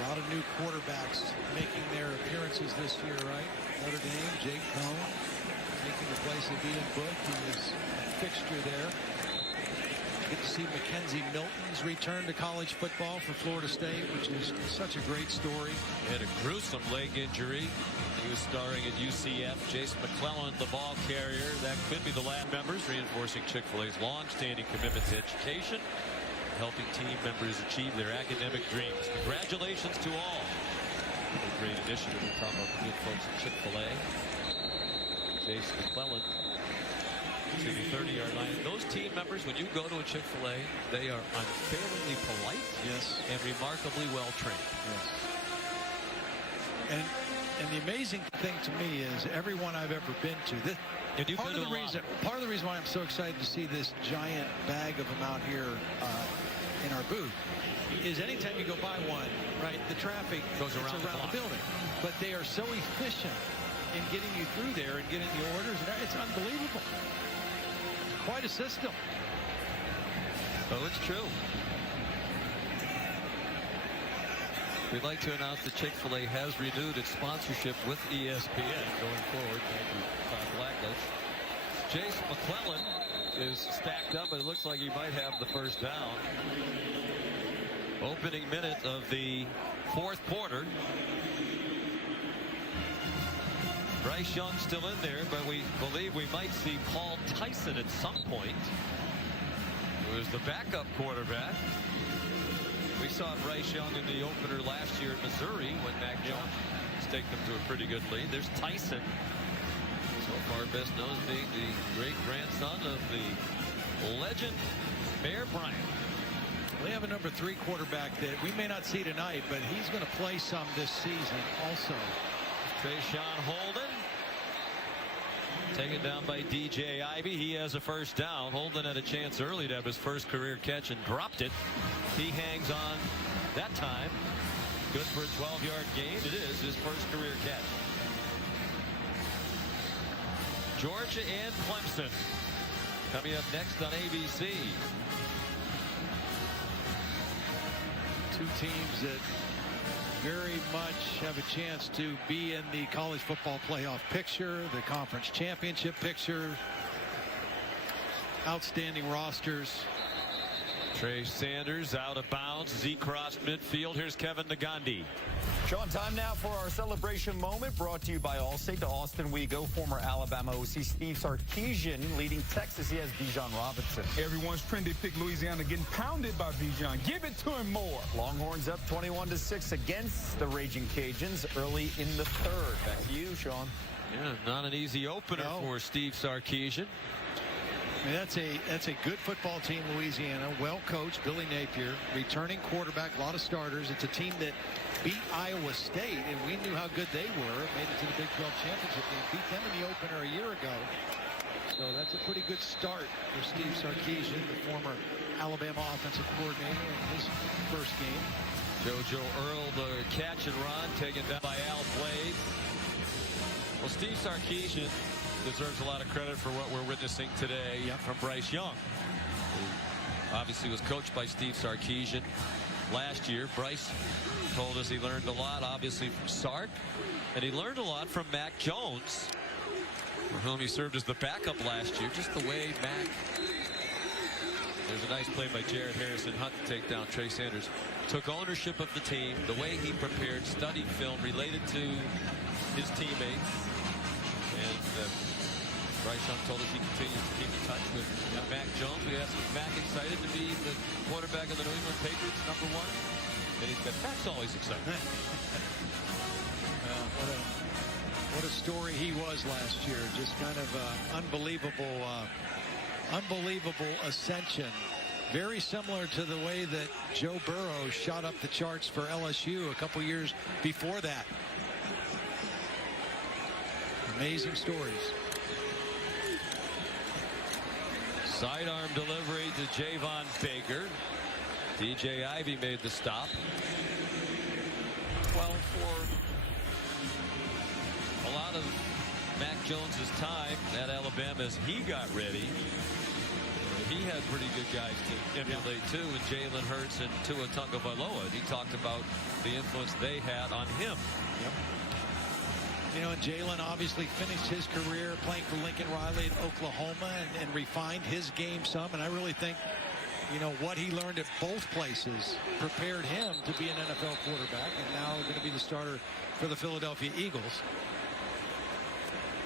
A lot of new quarterbacks making their appearances this year, right? Notre Dame, Jake Cohn taking the place of Ian Book, who is a fixture there. Get to see Mackenzie Milton's return to college football for Florida State, which is such a great story. He had a gruesome leg injury. He was starring at UCF. Jace McClellan, the ball carrier. That could be the last members, reinforcing Chick-fil-A's long-standing commitment to education, helping team members achieve their academic dreams. Congratulations to all. What a great initiative to talk about the good folks at Chick-fil-A. Jace McClellan to the 30-yard line. Those team members, when you go to a Chick-fil-A, they are unfairly polite, yes, and remarkably well trained. Yes. And the amazing thing to me is everyone I've ever been to. Part of the reason why I'm so excited to see this giant bag of them out here in our booth is anytime you go by one, right, the traffic goes around the building. But they are so efficient in getting you through there and getting the orders. It's unbelievable. Quite a system. Oh, it's true. We'd like to announce that Chick-fil-A has renewed its sponsorship with ESPN going forward. Thank you, Todd Blackledge. Jace McClellan is stacked up, but it looks like he might have the first down. Opening minute of the fourth quarter. Bryce Young still in there, but we believe we might see Paul Tyson at some point, who is the backup quarterback. We saw Bryce Young in the opener last year at Missouri when Mac Jones staked them to a pretty good lead. There's Tyson, so far best known as being the great-grandson of the legend Bear Bryant. We have a number 3 quarterback that we may not see tonight, but he's going to play some this season also. Trayshawn Holden taken down by DJ Ivey. He has a first down. Holden had a chance early to have his first career catch and dropped it. He hangs on that time. Good for a 12-yard gain. It is his first career catch. Georgia and Clemson coming up next on ABC. Two teams that very much have a chance to be in the college football playoff picture, the conference championship picture. Outstanding rosters. Trey Sanders out of bounds. Z crossed midfield. Here's Kevin Nagandi. Sean, time now for our celebration moment, brought to you by Allstate. To Austin we go. Former Alabama OC Steve Sarkisian leading Texas. He has Bijan Robinson. Everyone's trendy pick Louisiana getting pounded by Bijan. Give it to him more. Longhorns up 21-6 against the Raging Cajuns early in the third. Back to you, Sean. Yeah, not an easy opener for Steve Sarkisian. I mean, that's a good football team, Louisiana. Well coached, Billy Napier, returning quarterback, a lot of starters. It's a team that beat Iowa State, and we knew how good they were. Made it to the Big 12 championship game. Beat them in the opener a year ago. So that's a pretty good start for Steve Sarkisian, the former Alabama offensive coordinator, in his first game. JoJo Earl, the catch and run, taken down by Al Blades. Well, Steve Sarkisian deserves a lot of credit for what we're witnessing today from Bryce Young, who obviously was coached by Steve Sarkisian last year. Bryce told us he learned a lot, obviously, from Sark, and he learned a lot from Mac Jones, for whom he served as the backup last year. Just the way Mac, there's a nice play by Jared Harrison Hunt to take down Trey Sanders, took ownership of the team, the way he prepared, studied film related to his teammates. And Bryce Young told us he continues to keep in touch with Mac Jones. We asked him, Mac excited to be the quarterback of the New England Patriots, #1? And he said, Mac's always excited. What a story he was last year. Just kind of unbelievable ascension. Very similar to the way that Joe Burrow shot up the charts for LSU a couple years before that. Amazing stories. Sidearm delivery to Javon Baker. DJ Ivey made the stop. Well, for a lot of Mac Jones's time at Alabama as he got ready, he had pretty good guys to emulate too, with Jalen Hurts and Tua Tagovailoa. He talked about the influence they had on him. Yep. You know, and Jalen obviously finished his career playing for Lincoln Riley at Oklahoma and refined his game some. And I really think, you know, what he learned at both places prepared him to be an NFL quarterback, and now going to be the starter for the Philadelphia Eagles.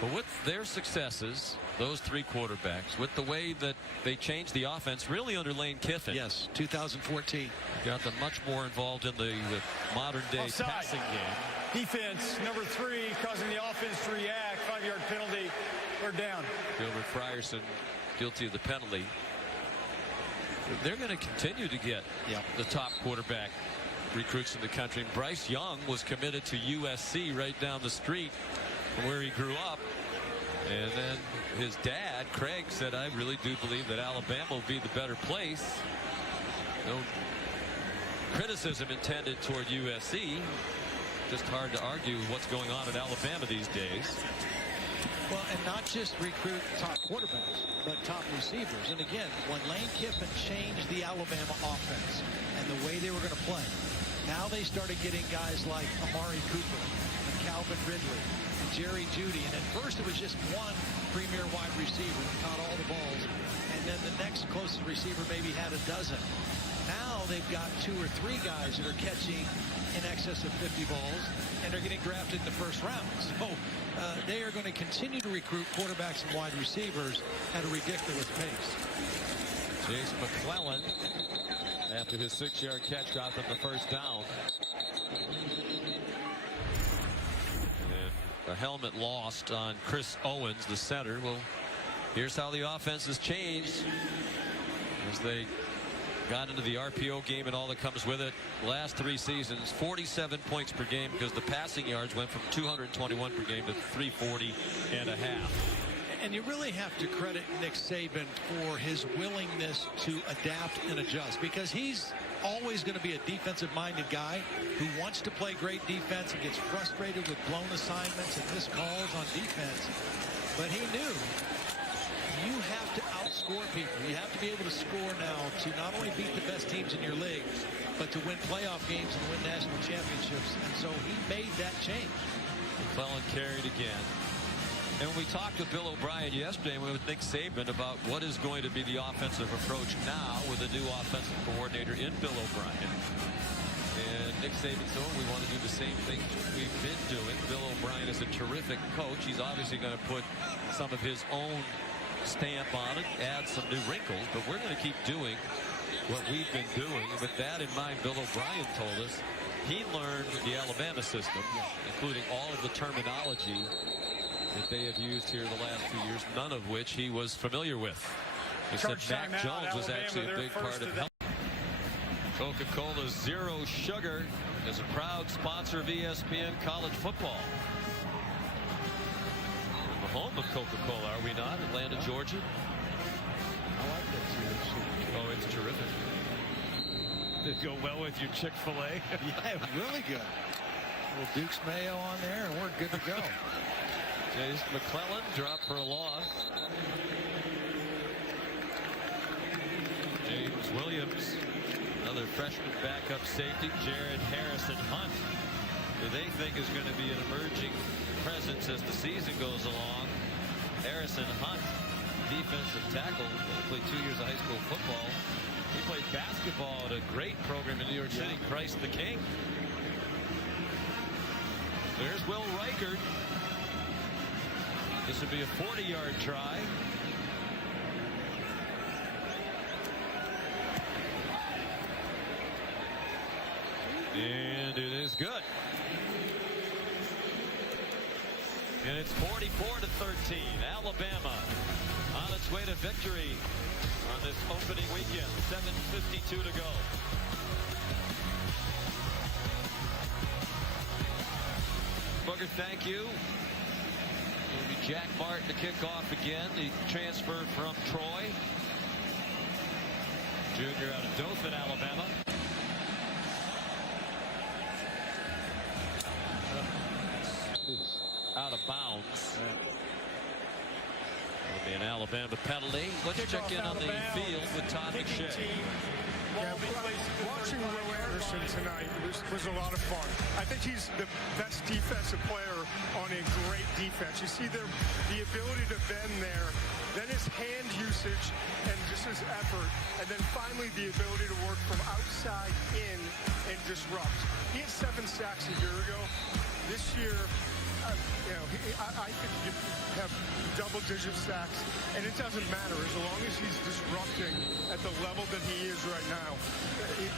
But with their successes, those three quarterbacks, with the way that they changed the offense, really under Lane Kiffin. Yes, 2014. Got them much more involved in the modern-day passing game. Defense, number 3, causing the offense to react. 5-yard penalty. We're down. Gilbert Frierson guilty of the penalty. They're going to continue to get the top quarterback recruits in the country. And Bryce Young was committed to USC right down the street from where he grew up. And then his dad, Craig, said, I really do believe that Alabama will be the better place. No criticism intended toward USC. Just hard to argue what's going on at Alabama these days. Well, and not just recruit top quarterbacks, but top receivers. And again, when Lane Kiffin changed the Alabama offense and the way they were going to play, now they started getting guys like Amari Cooper and Calvin Ridley and Jerry Jeudy. And at first it was just one premier wide receiver that caught all the balls. And then the next closest receiver maybe had a dozen. Now they've got 2 or 3 guys that are catching in excess of 50 balls, and they're getting drafted in the first round. So they are going to continue to recruit quarterbacks and wide receivers at a ridiculous pace. Chase McClellan, after his 6-yard catch, got them the first down. And a helmet lost on Chris Owens, the center. Well, here's how the offense has changed as they got into the RPO game and all that comes with it. Last 3 seasons, 47 points per game, because the passing yards went from 221 per game to 340 and a half. And you really have to credit Nick Saban for his willingness to adapt and adjust, because he's always going to be a defensive-minded guy who wants to play great defense and gets frustrated with blown assignments and missed calls on defense. But he knew you have to outscore people. You have to be able to score now to not only beat the best teams in your league, but to win playoff games and win national championships. And so he made that change. McClellan carried again. And when we talked to Bill O'Brien yesterday, we with Nick Saban about what is going to be the offensive approach now with a new offensive coordinator in Bill O'Brien. And Nick Saban said, we want to do the same thing we've been doing. Bill O'Brien is a terrific coach. He's obviously going to put some of his own stamp on it, add some new wrinkles, but we're going to keep doing what we've been doing. And with that in mind, Bill O'Brien told us he learned the Alabama system, including all of the terminology that they have used here the last 2 years, none of which he was familiar with. He said Mac Jones was actually a big part of helping. Coca-Cola Zero Sugar is a proud sponsor of ESPN College Football. Home of Coca-Cola, are we not? Atlanta, Georgia. I like that Zero Sugar. Oh, it's terrific. It'd go well with your Chick-fil-A. Yeah, really good. A little Duke's mayo on there, and we're good to go. Chase McClellan dropped for a loss. James Williams, another freshman backup safety. Jared Harrison Hunt, who they think is going to be an emerging presence as the season goes along. Harrison Hunt, defensive tackle, played 2 years of high school football. He played basketball at a great program in New York City, Christ the King. There's Will Reichard. This would be a 40-yard try. And it is good. And it's 44-13. Alabama on its way to victory on this opening weekend. 7:52 to go. Booger, thank you. It'll be Jack Martin to kick off again. The transfer from Troy. junior out of Dothan, Alabama. Out of bounds. It'll be an Alabama penalty. Let's check in on the field with Todd McShay. Yeah, watching Will Anderson tonight was a lot of fun. I think he's the best defensive player on a great defense. You see the ability to bend there, then his hand usage and just his effort, and then finally the ability to work from outside in and disrupt. He had 7 sacks a year ago. This year, I think you have double-digit sacks, and it doesn't matter as long as he's disrupting at the level that he is right now.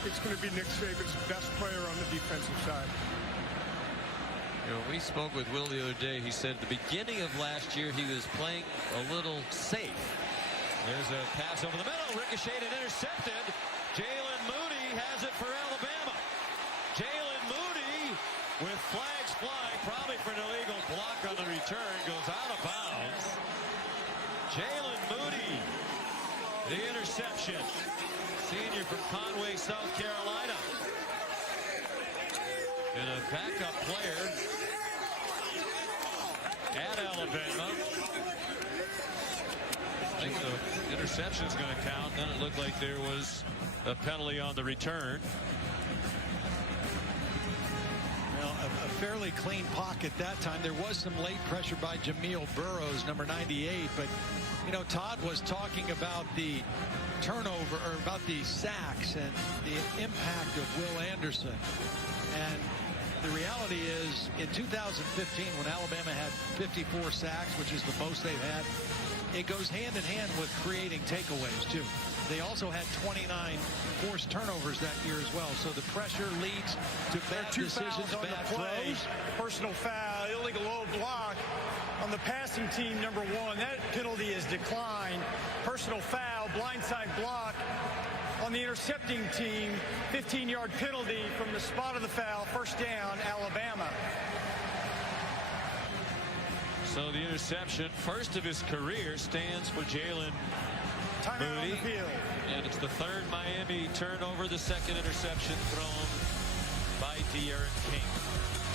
It's going to be Nick Saban's best player on the defensive side. We spoke with Will the other day. He said at the beginning of last year he was playing a little safe. There's a pass over the middle, ricocheted and intercepted. Jalen Moody has it for Alabama. Jalen Moody with flags flying, probably for an illegal block on the return, goes out of bounds. Jalen Moody, the interception. Senior from Conway, South Carolina. And a backup player at Alabama. I think the interception's going to count. Then it looked like there was a penalty on the return. Well, a fairly clean pocket that time. There was some late pressure by Jamil Burroughs, number 98, but Todd was talking about the turnover, or about the sacks and the impact of Will Anderson. And the reality is, in 2015, when Alabama had 54 sacks, which is the most they've had, it goes hand in hand with creating takeaways, too. They also had 29 forced turnovers that year as well. So the pressure leads to bad decisions, bad throws. Personal foul, illegal low block on the passing team, number 1. That penalty is declined. Personal foul, blindside block on the intercepting team. 15-yard penalty from the spot of the foul. First down, Alabama. So the interception, first of his career, stands for Jalen Timeout on the field. And it's the 3rd Miami turnover, the 2nd interception thrown by De'Aaron King.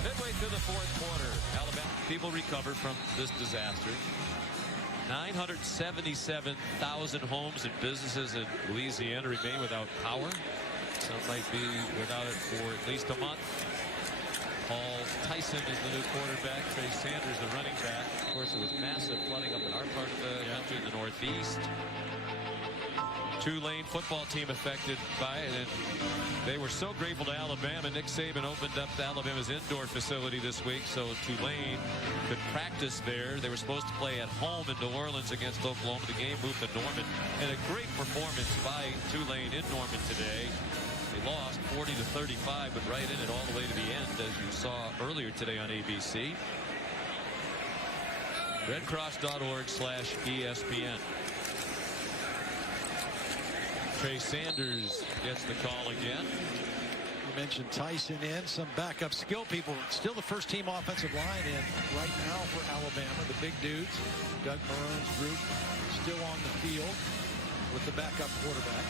Midway through the 4th quarter, Alabama people recovered from this disaster. 977,000 homes and businesses in Louisiana remain without power. Some might be without it for at least a month. Paul Tyson is the new quarterback. Trey Sanders, the running back. Of course, there was massive flooding up in our part of the country, in the Northeast. Tulane football team affected by it, and they were so grateful to Alabama. Nick Saban opened up Alabama's indoor facility this week so Tulane could practice there. They were supposed to play at home in New Orleans against Oklahoma. The game moved to Norman, and a great performance by Tulane in Norman today. They lost 40-35, but right in it all the way to the end, as you saw earlier today on ABC. redcross.org/ESPN. Trey Sanders gets the call again. You mentioned Tyson in, some backup skill people. Still the first team offensive line in right now for Alabama. The big dudes, Doug Marone's group, still on the field with the backup quarterback.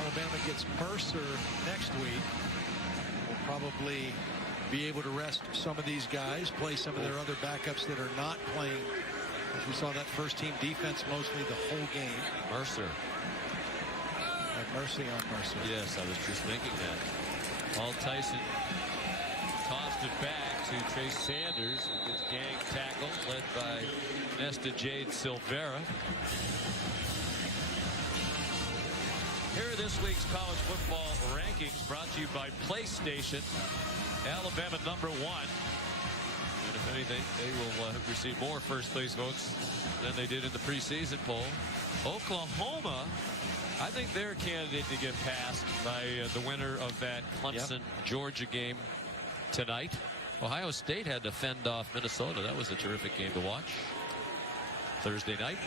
Alabama gets Mercer next week. We'll probably be able to rest some of these guys, play some of their other backups that are not playing. We saw that first team defense mostly the whole game. Mercer. Have mercy on Mercer. Yes, I was just thinking that. Paul Tyson tossed it back to Trey Sanders. Gets gang tackle led by Nesta Jade Silvera. Here are this week's college football rankings brought to you by PlayStation. Alabama #1. And if anything, they will have received more first place votes than they did in the preseason poll. Oklahoma, I think they're a candidate to get passed by the winner of that Clemson-Georgia game tonight. Ohio State had to fend off Minnesota. That was a terrific game to watch Thursday night.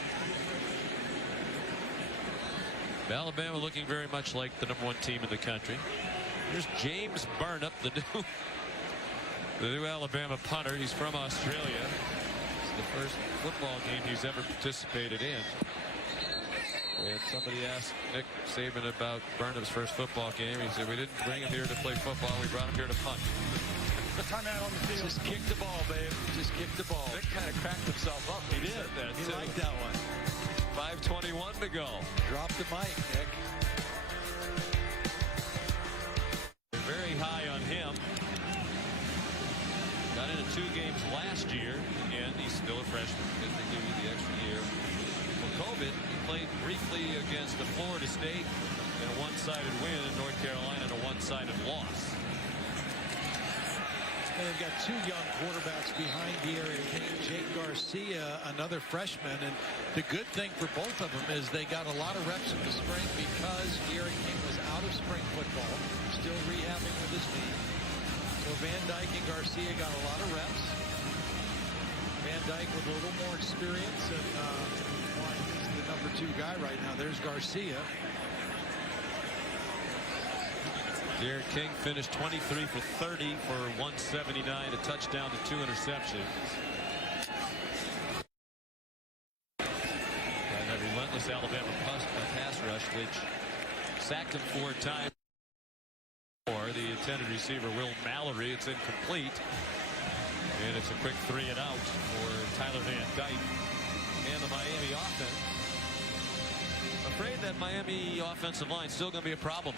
Alabama looking very much like the #1 team in the country. Here's James Burnap, the new Alabama punter. He's from Australia. It's the first football game he's ever participated in. And somebody asked Nick Saban about Burnham's first football game. He said, we didn't bring him here to play football. We brought him here to punt. Timeout on the field. Just kick the ball, babe. Just kick the ball. Nick kind of cracked himself up. He did. He liked that one. 5:21 to go. Drop the mic, Nick. Very high on him. Got into 2 games last year, and he's still a freshman because they give you the extra year. For COVID, he played briefly against the Florida State in a one-sided win, in North Carolina in a one-sided loss. And they've got 2 young quarterbacks behind De'Aaron King, Jake Garcia, another freshman. And the good thing for both of them is they got a lot of reps in the spring because De'Aaron King was out of spring football, still rehabbing with his knee. So Van Dyke and Garcia got a lot of reps. Van Dyke with a little more experience, and he's the number 2 guy right now. There's Garcia. De'Aaron King finished 23 for 30 for 179, a touchdown to 2 interceptions. And a relentless Alabama pass rush, which sacked him 4 times. For the intended receiver, Will Mallory, it's incomplete. And it's a quick 3 and out for Tyler Van Dyke and the Miami offense. Afraid that Miami offensive line is still going to be a problem.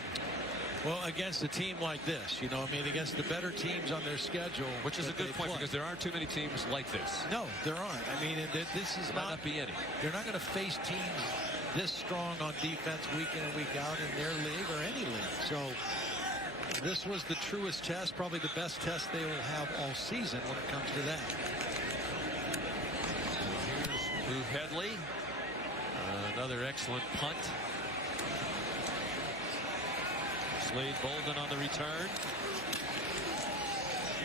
Well, against a team like this, against the better teams on their schedule. Which is a good point because there aren't too many teams like this. No, there aren't. This is not be any. They're not going to face teams this strong on defense week in and week out in their league or any league. So this was the truest test, probably the best test they will have all season when it comes to that. Here's Lou Headley. Another excellent punt. Slade Bolden on the return.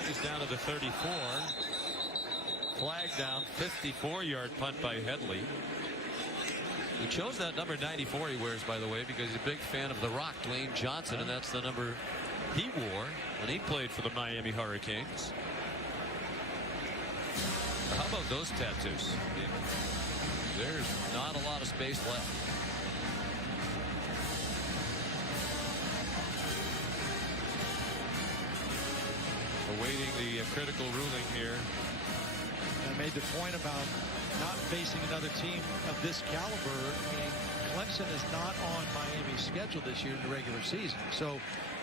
He's down to the 34. Flag down, 54-yard punt by Headley. He chose that number 94 he wears, by the way, because he's a big fan of The Rock, Dwayne Johnson, and that's the number he wore when he played for the Miami Hurricanes. How about those tattoos? There's not a lot of space left. Awaiting the critical ruling here. I made the point about not facing another team of this caliber. Clemson is not on Miami's schedule this year in the regular season. So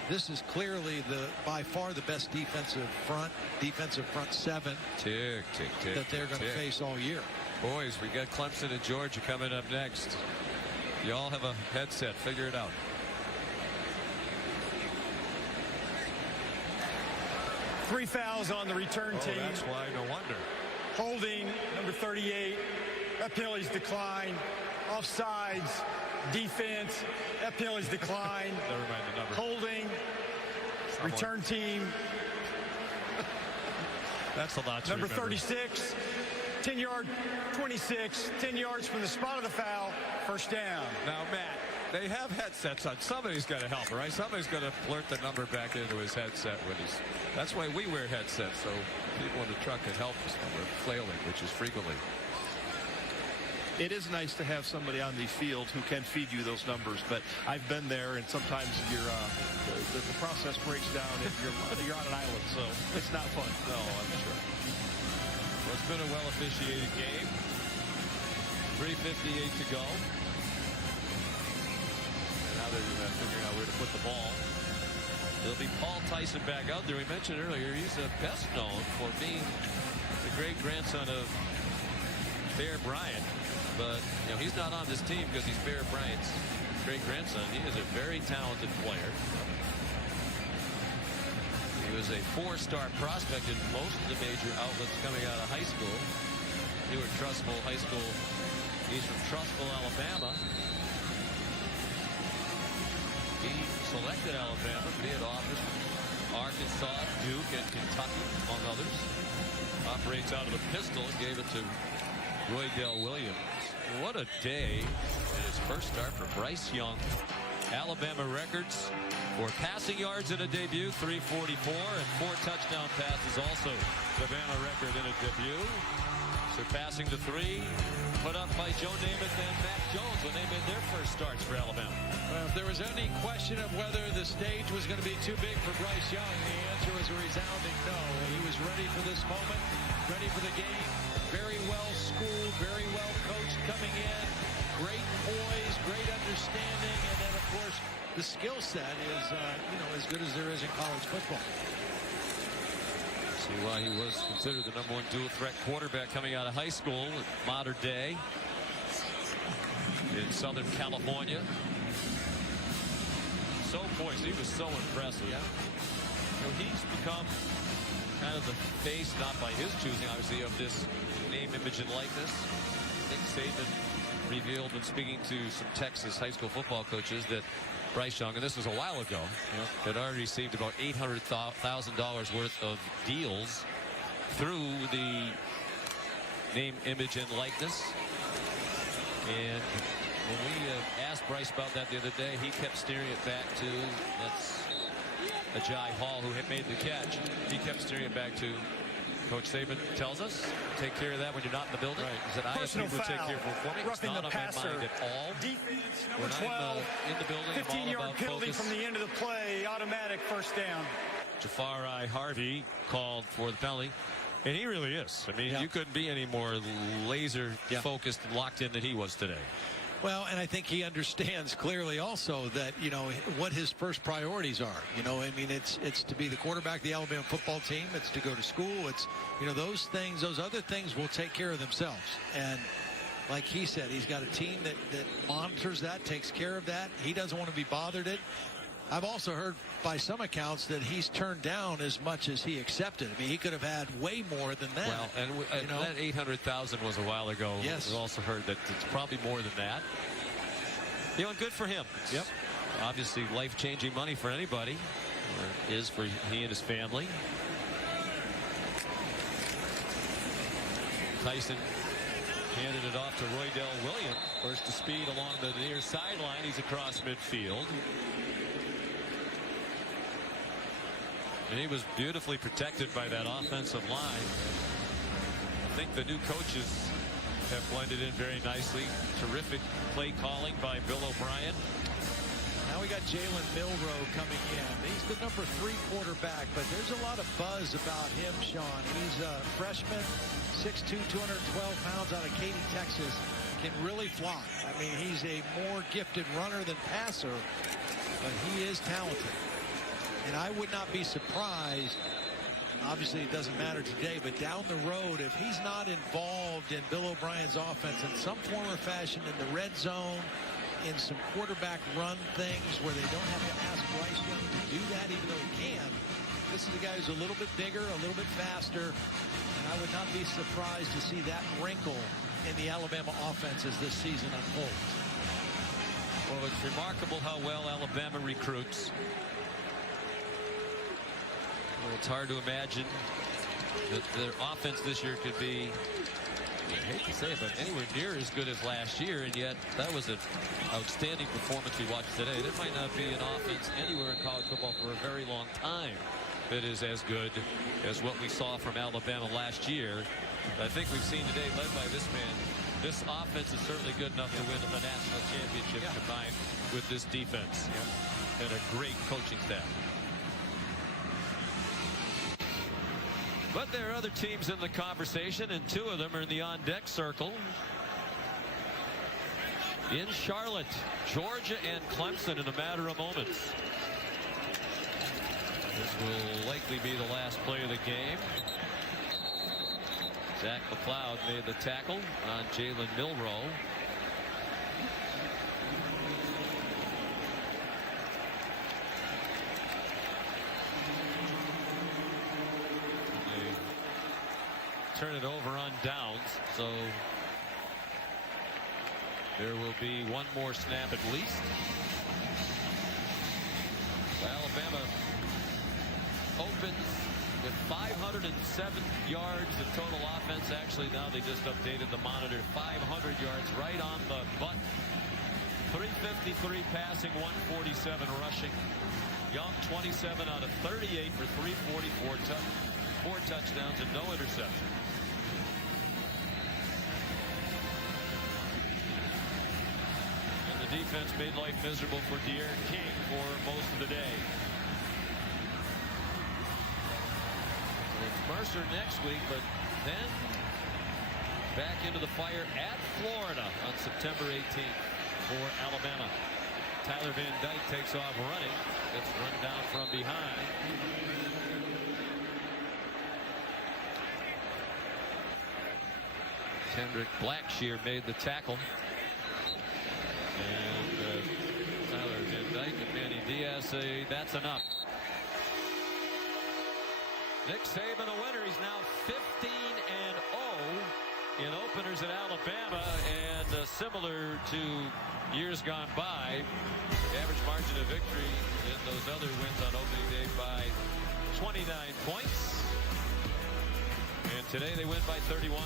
this is clearly by far the best defensive front 7 that they're going to face all year. Boys, we got Clemson and Georgia coming up next. You all have a headset. Figure it out. Three fouls on the return team. That's why, no wonder. Holding, number 38. That penalty's declined. Offsides, defense. That penalty's declined. Never mind the number. Holding, return team. That's a lot to Number remember. 36, 10-yard, 26, 10 yards from the spot of the foul, first down. Now, Matt, they have headsets on. Somebody's got to help, right? Somebody's going to blurt the number back into his headset when he's. That's why we wear headsets, so people in the truck can help us when we're flailing, which is frequently. It is nice to have somebody on the field who can feed you those numbers, but I've been there, and sometimes the process breaks down and you're on an island, so it's not fun. No, I'm sure. Well, it's been a well-officiated game. 3:58 to go. And now they're figuring out where to put the ball. It'll be Paul Tyson back out there. We mentioned earlier he's best known for being the great-grandson of Bear Bryant. But, he's not on this team because he's Bear Bryant's great-grandson. He is a very talented player. He was a 4-star prospect in most of the major outlets coming out of high school. Newark Trustful High School. He's from Trustful, Alabama. He selected Alabama, but he had offers from Arkansas, Duke, and Kentucky, among others. Operates out of a pistol and gave it to Roy Dale Williams. What a day in his first start for Bryce Young. Alabama records for passing yards in a debut, 344, and 4 touchdown passes also. Savannah record in a debut. Surpassing the 3 put up by Joe Namath and Mac Jones when they made their first starts for Alabama. Well, if there was any question of whether the stage was going to be too big for Bryce Young, the answer was a resounding no. He was ready for this moment, ready for the game, very well schooled, very well coached coming in, great poise, great understanding, and then, of course, the skill set is, as good as there is in college football. See why he was considered the #1 dual threat quarterback coming out of high school at Mater Dei in Southern California. So poised. He was so impressive. Yeah. He's become kind of the face, not by his choosing, obviously, of this name, image, and likeness. Nick Saban revealed when speaking to some Texas high school football coaches that Bryce Young, and this was a while ago, had already received about $800,000 worth of deals through the name, image, and likeness. And when we asked Bryce about that the other day, he kept steering it back to, that's Ajay Hall who had made the catch. He kept steering it back to, Coach Saban tells us, take care of that when you're not in the building. Right. He said, I Personal will take foul. care of it for me. It's Roughing not the on my passer. mind at all. Defense, When number I'm 12. in the building, I'm all 15-yard about penalty focus. from the end of the play. Automatic first down. Jafari Harvey called for the penalty. And he really is. I mean, you couldn't be any more laser focused and locked in than he was today. Well, and I think he understands clearly also that, what his first priorities are. I mean, it's to be the quarterback of the Alabama football team. It's to go to school. It's, those things, those other things will take care of themselves. And like he said, he's got a team that monitors that, takes care of that. He doesn't want to be bothered it. I've also heard by some accounts that he's turned down as much as he accepted. I mean, he could have had way more than that. Well, and that $800,000 was a while ago. Yes. We also heard that it's probably more than that. And good for him. Yep. Obviously, life-changing money for anybody, or is for he and his family. Tyson handed it off to Roydell Williams. First to speed along the near sideline. He's across midfield. And he was beautifully protected by that offensive line. I think the new coaches have blended in very nicely. Terrific play calling by Bill O'Brien. Now we got Jalen Milroe coming in. He's the number 3 quarterback, but there's a lot of buzz about him, Sean. He's a freshman, 6'2", 212 pounds out of Katy, Texas. Can really fly. I mean, he's a more gifted runner than passer, but he is talented. And I would not be surprised, obviously it doesn't matter today, but down the road, if he's not involved in Bill O'Brien's offense in some form or fashion in the red zone, in some quarterback run things where they don't have to ask Bryce Young to do that, even though he can. This is a guy who's a little bit bigger, a little bit faster, and I would not be surprised to see that wrinkle in the Alabama offense as this season unfolds. Well, it's remarkable how well Alabama recruits. Well, it's hard to imagine that their offense this year could be, I hate to say it, but anywhere near as good as last year, and yet that was an outstanding performance we watched today. There might not be an offense anywhere in college football for a very long time that is as good as what we saw from Alabama last year. But I think we've seen today, led by this man, this offense is certainly good enough to win a national championship combined with this defense and a great coaching staff. But there are other teams in the conversation, and 2 of them are in the on-deck circle. In Charlotte, Georgia and Clemson in a matter of moments. This will likely be the last play of the game. Zach McLeod made the tackle on Jalen Milroe. Turn it over on downs, so there will be one more snap at least. Alabama opens with 507 yards of total offense. Actually, now they just updated the monitor. 500 yards right on the button. 353 passing, 147 rushing. Young 27 out of 38 for 344, 4 touchdowns and no interception. defense made life miserable for De'Aaron King for most of the day. So it's Mercer next week, but then back into the fire at Florida on September 18th for Alabama. Tyler Van Dyke takes off running. Gets run down from behind. Kendrick Blackshear made the tackle. And Tyler Van Dyke and Manny Diaz say that's enough. Nick Saban a winner. He's now 15-0 in openers at Alabama, and similar to years gone by, the average margin of victory in those other wins on opening day by 29 points. And today they win by 31.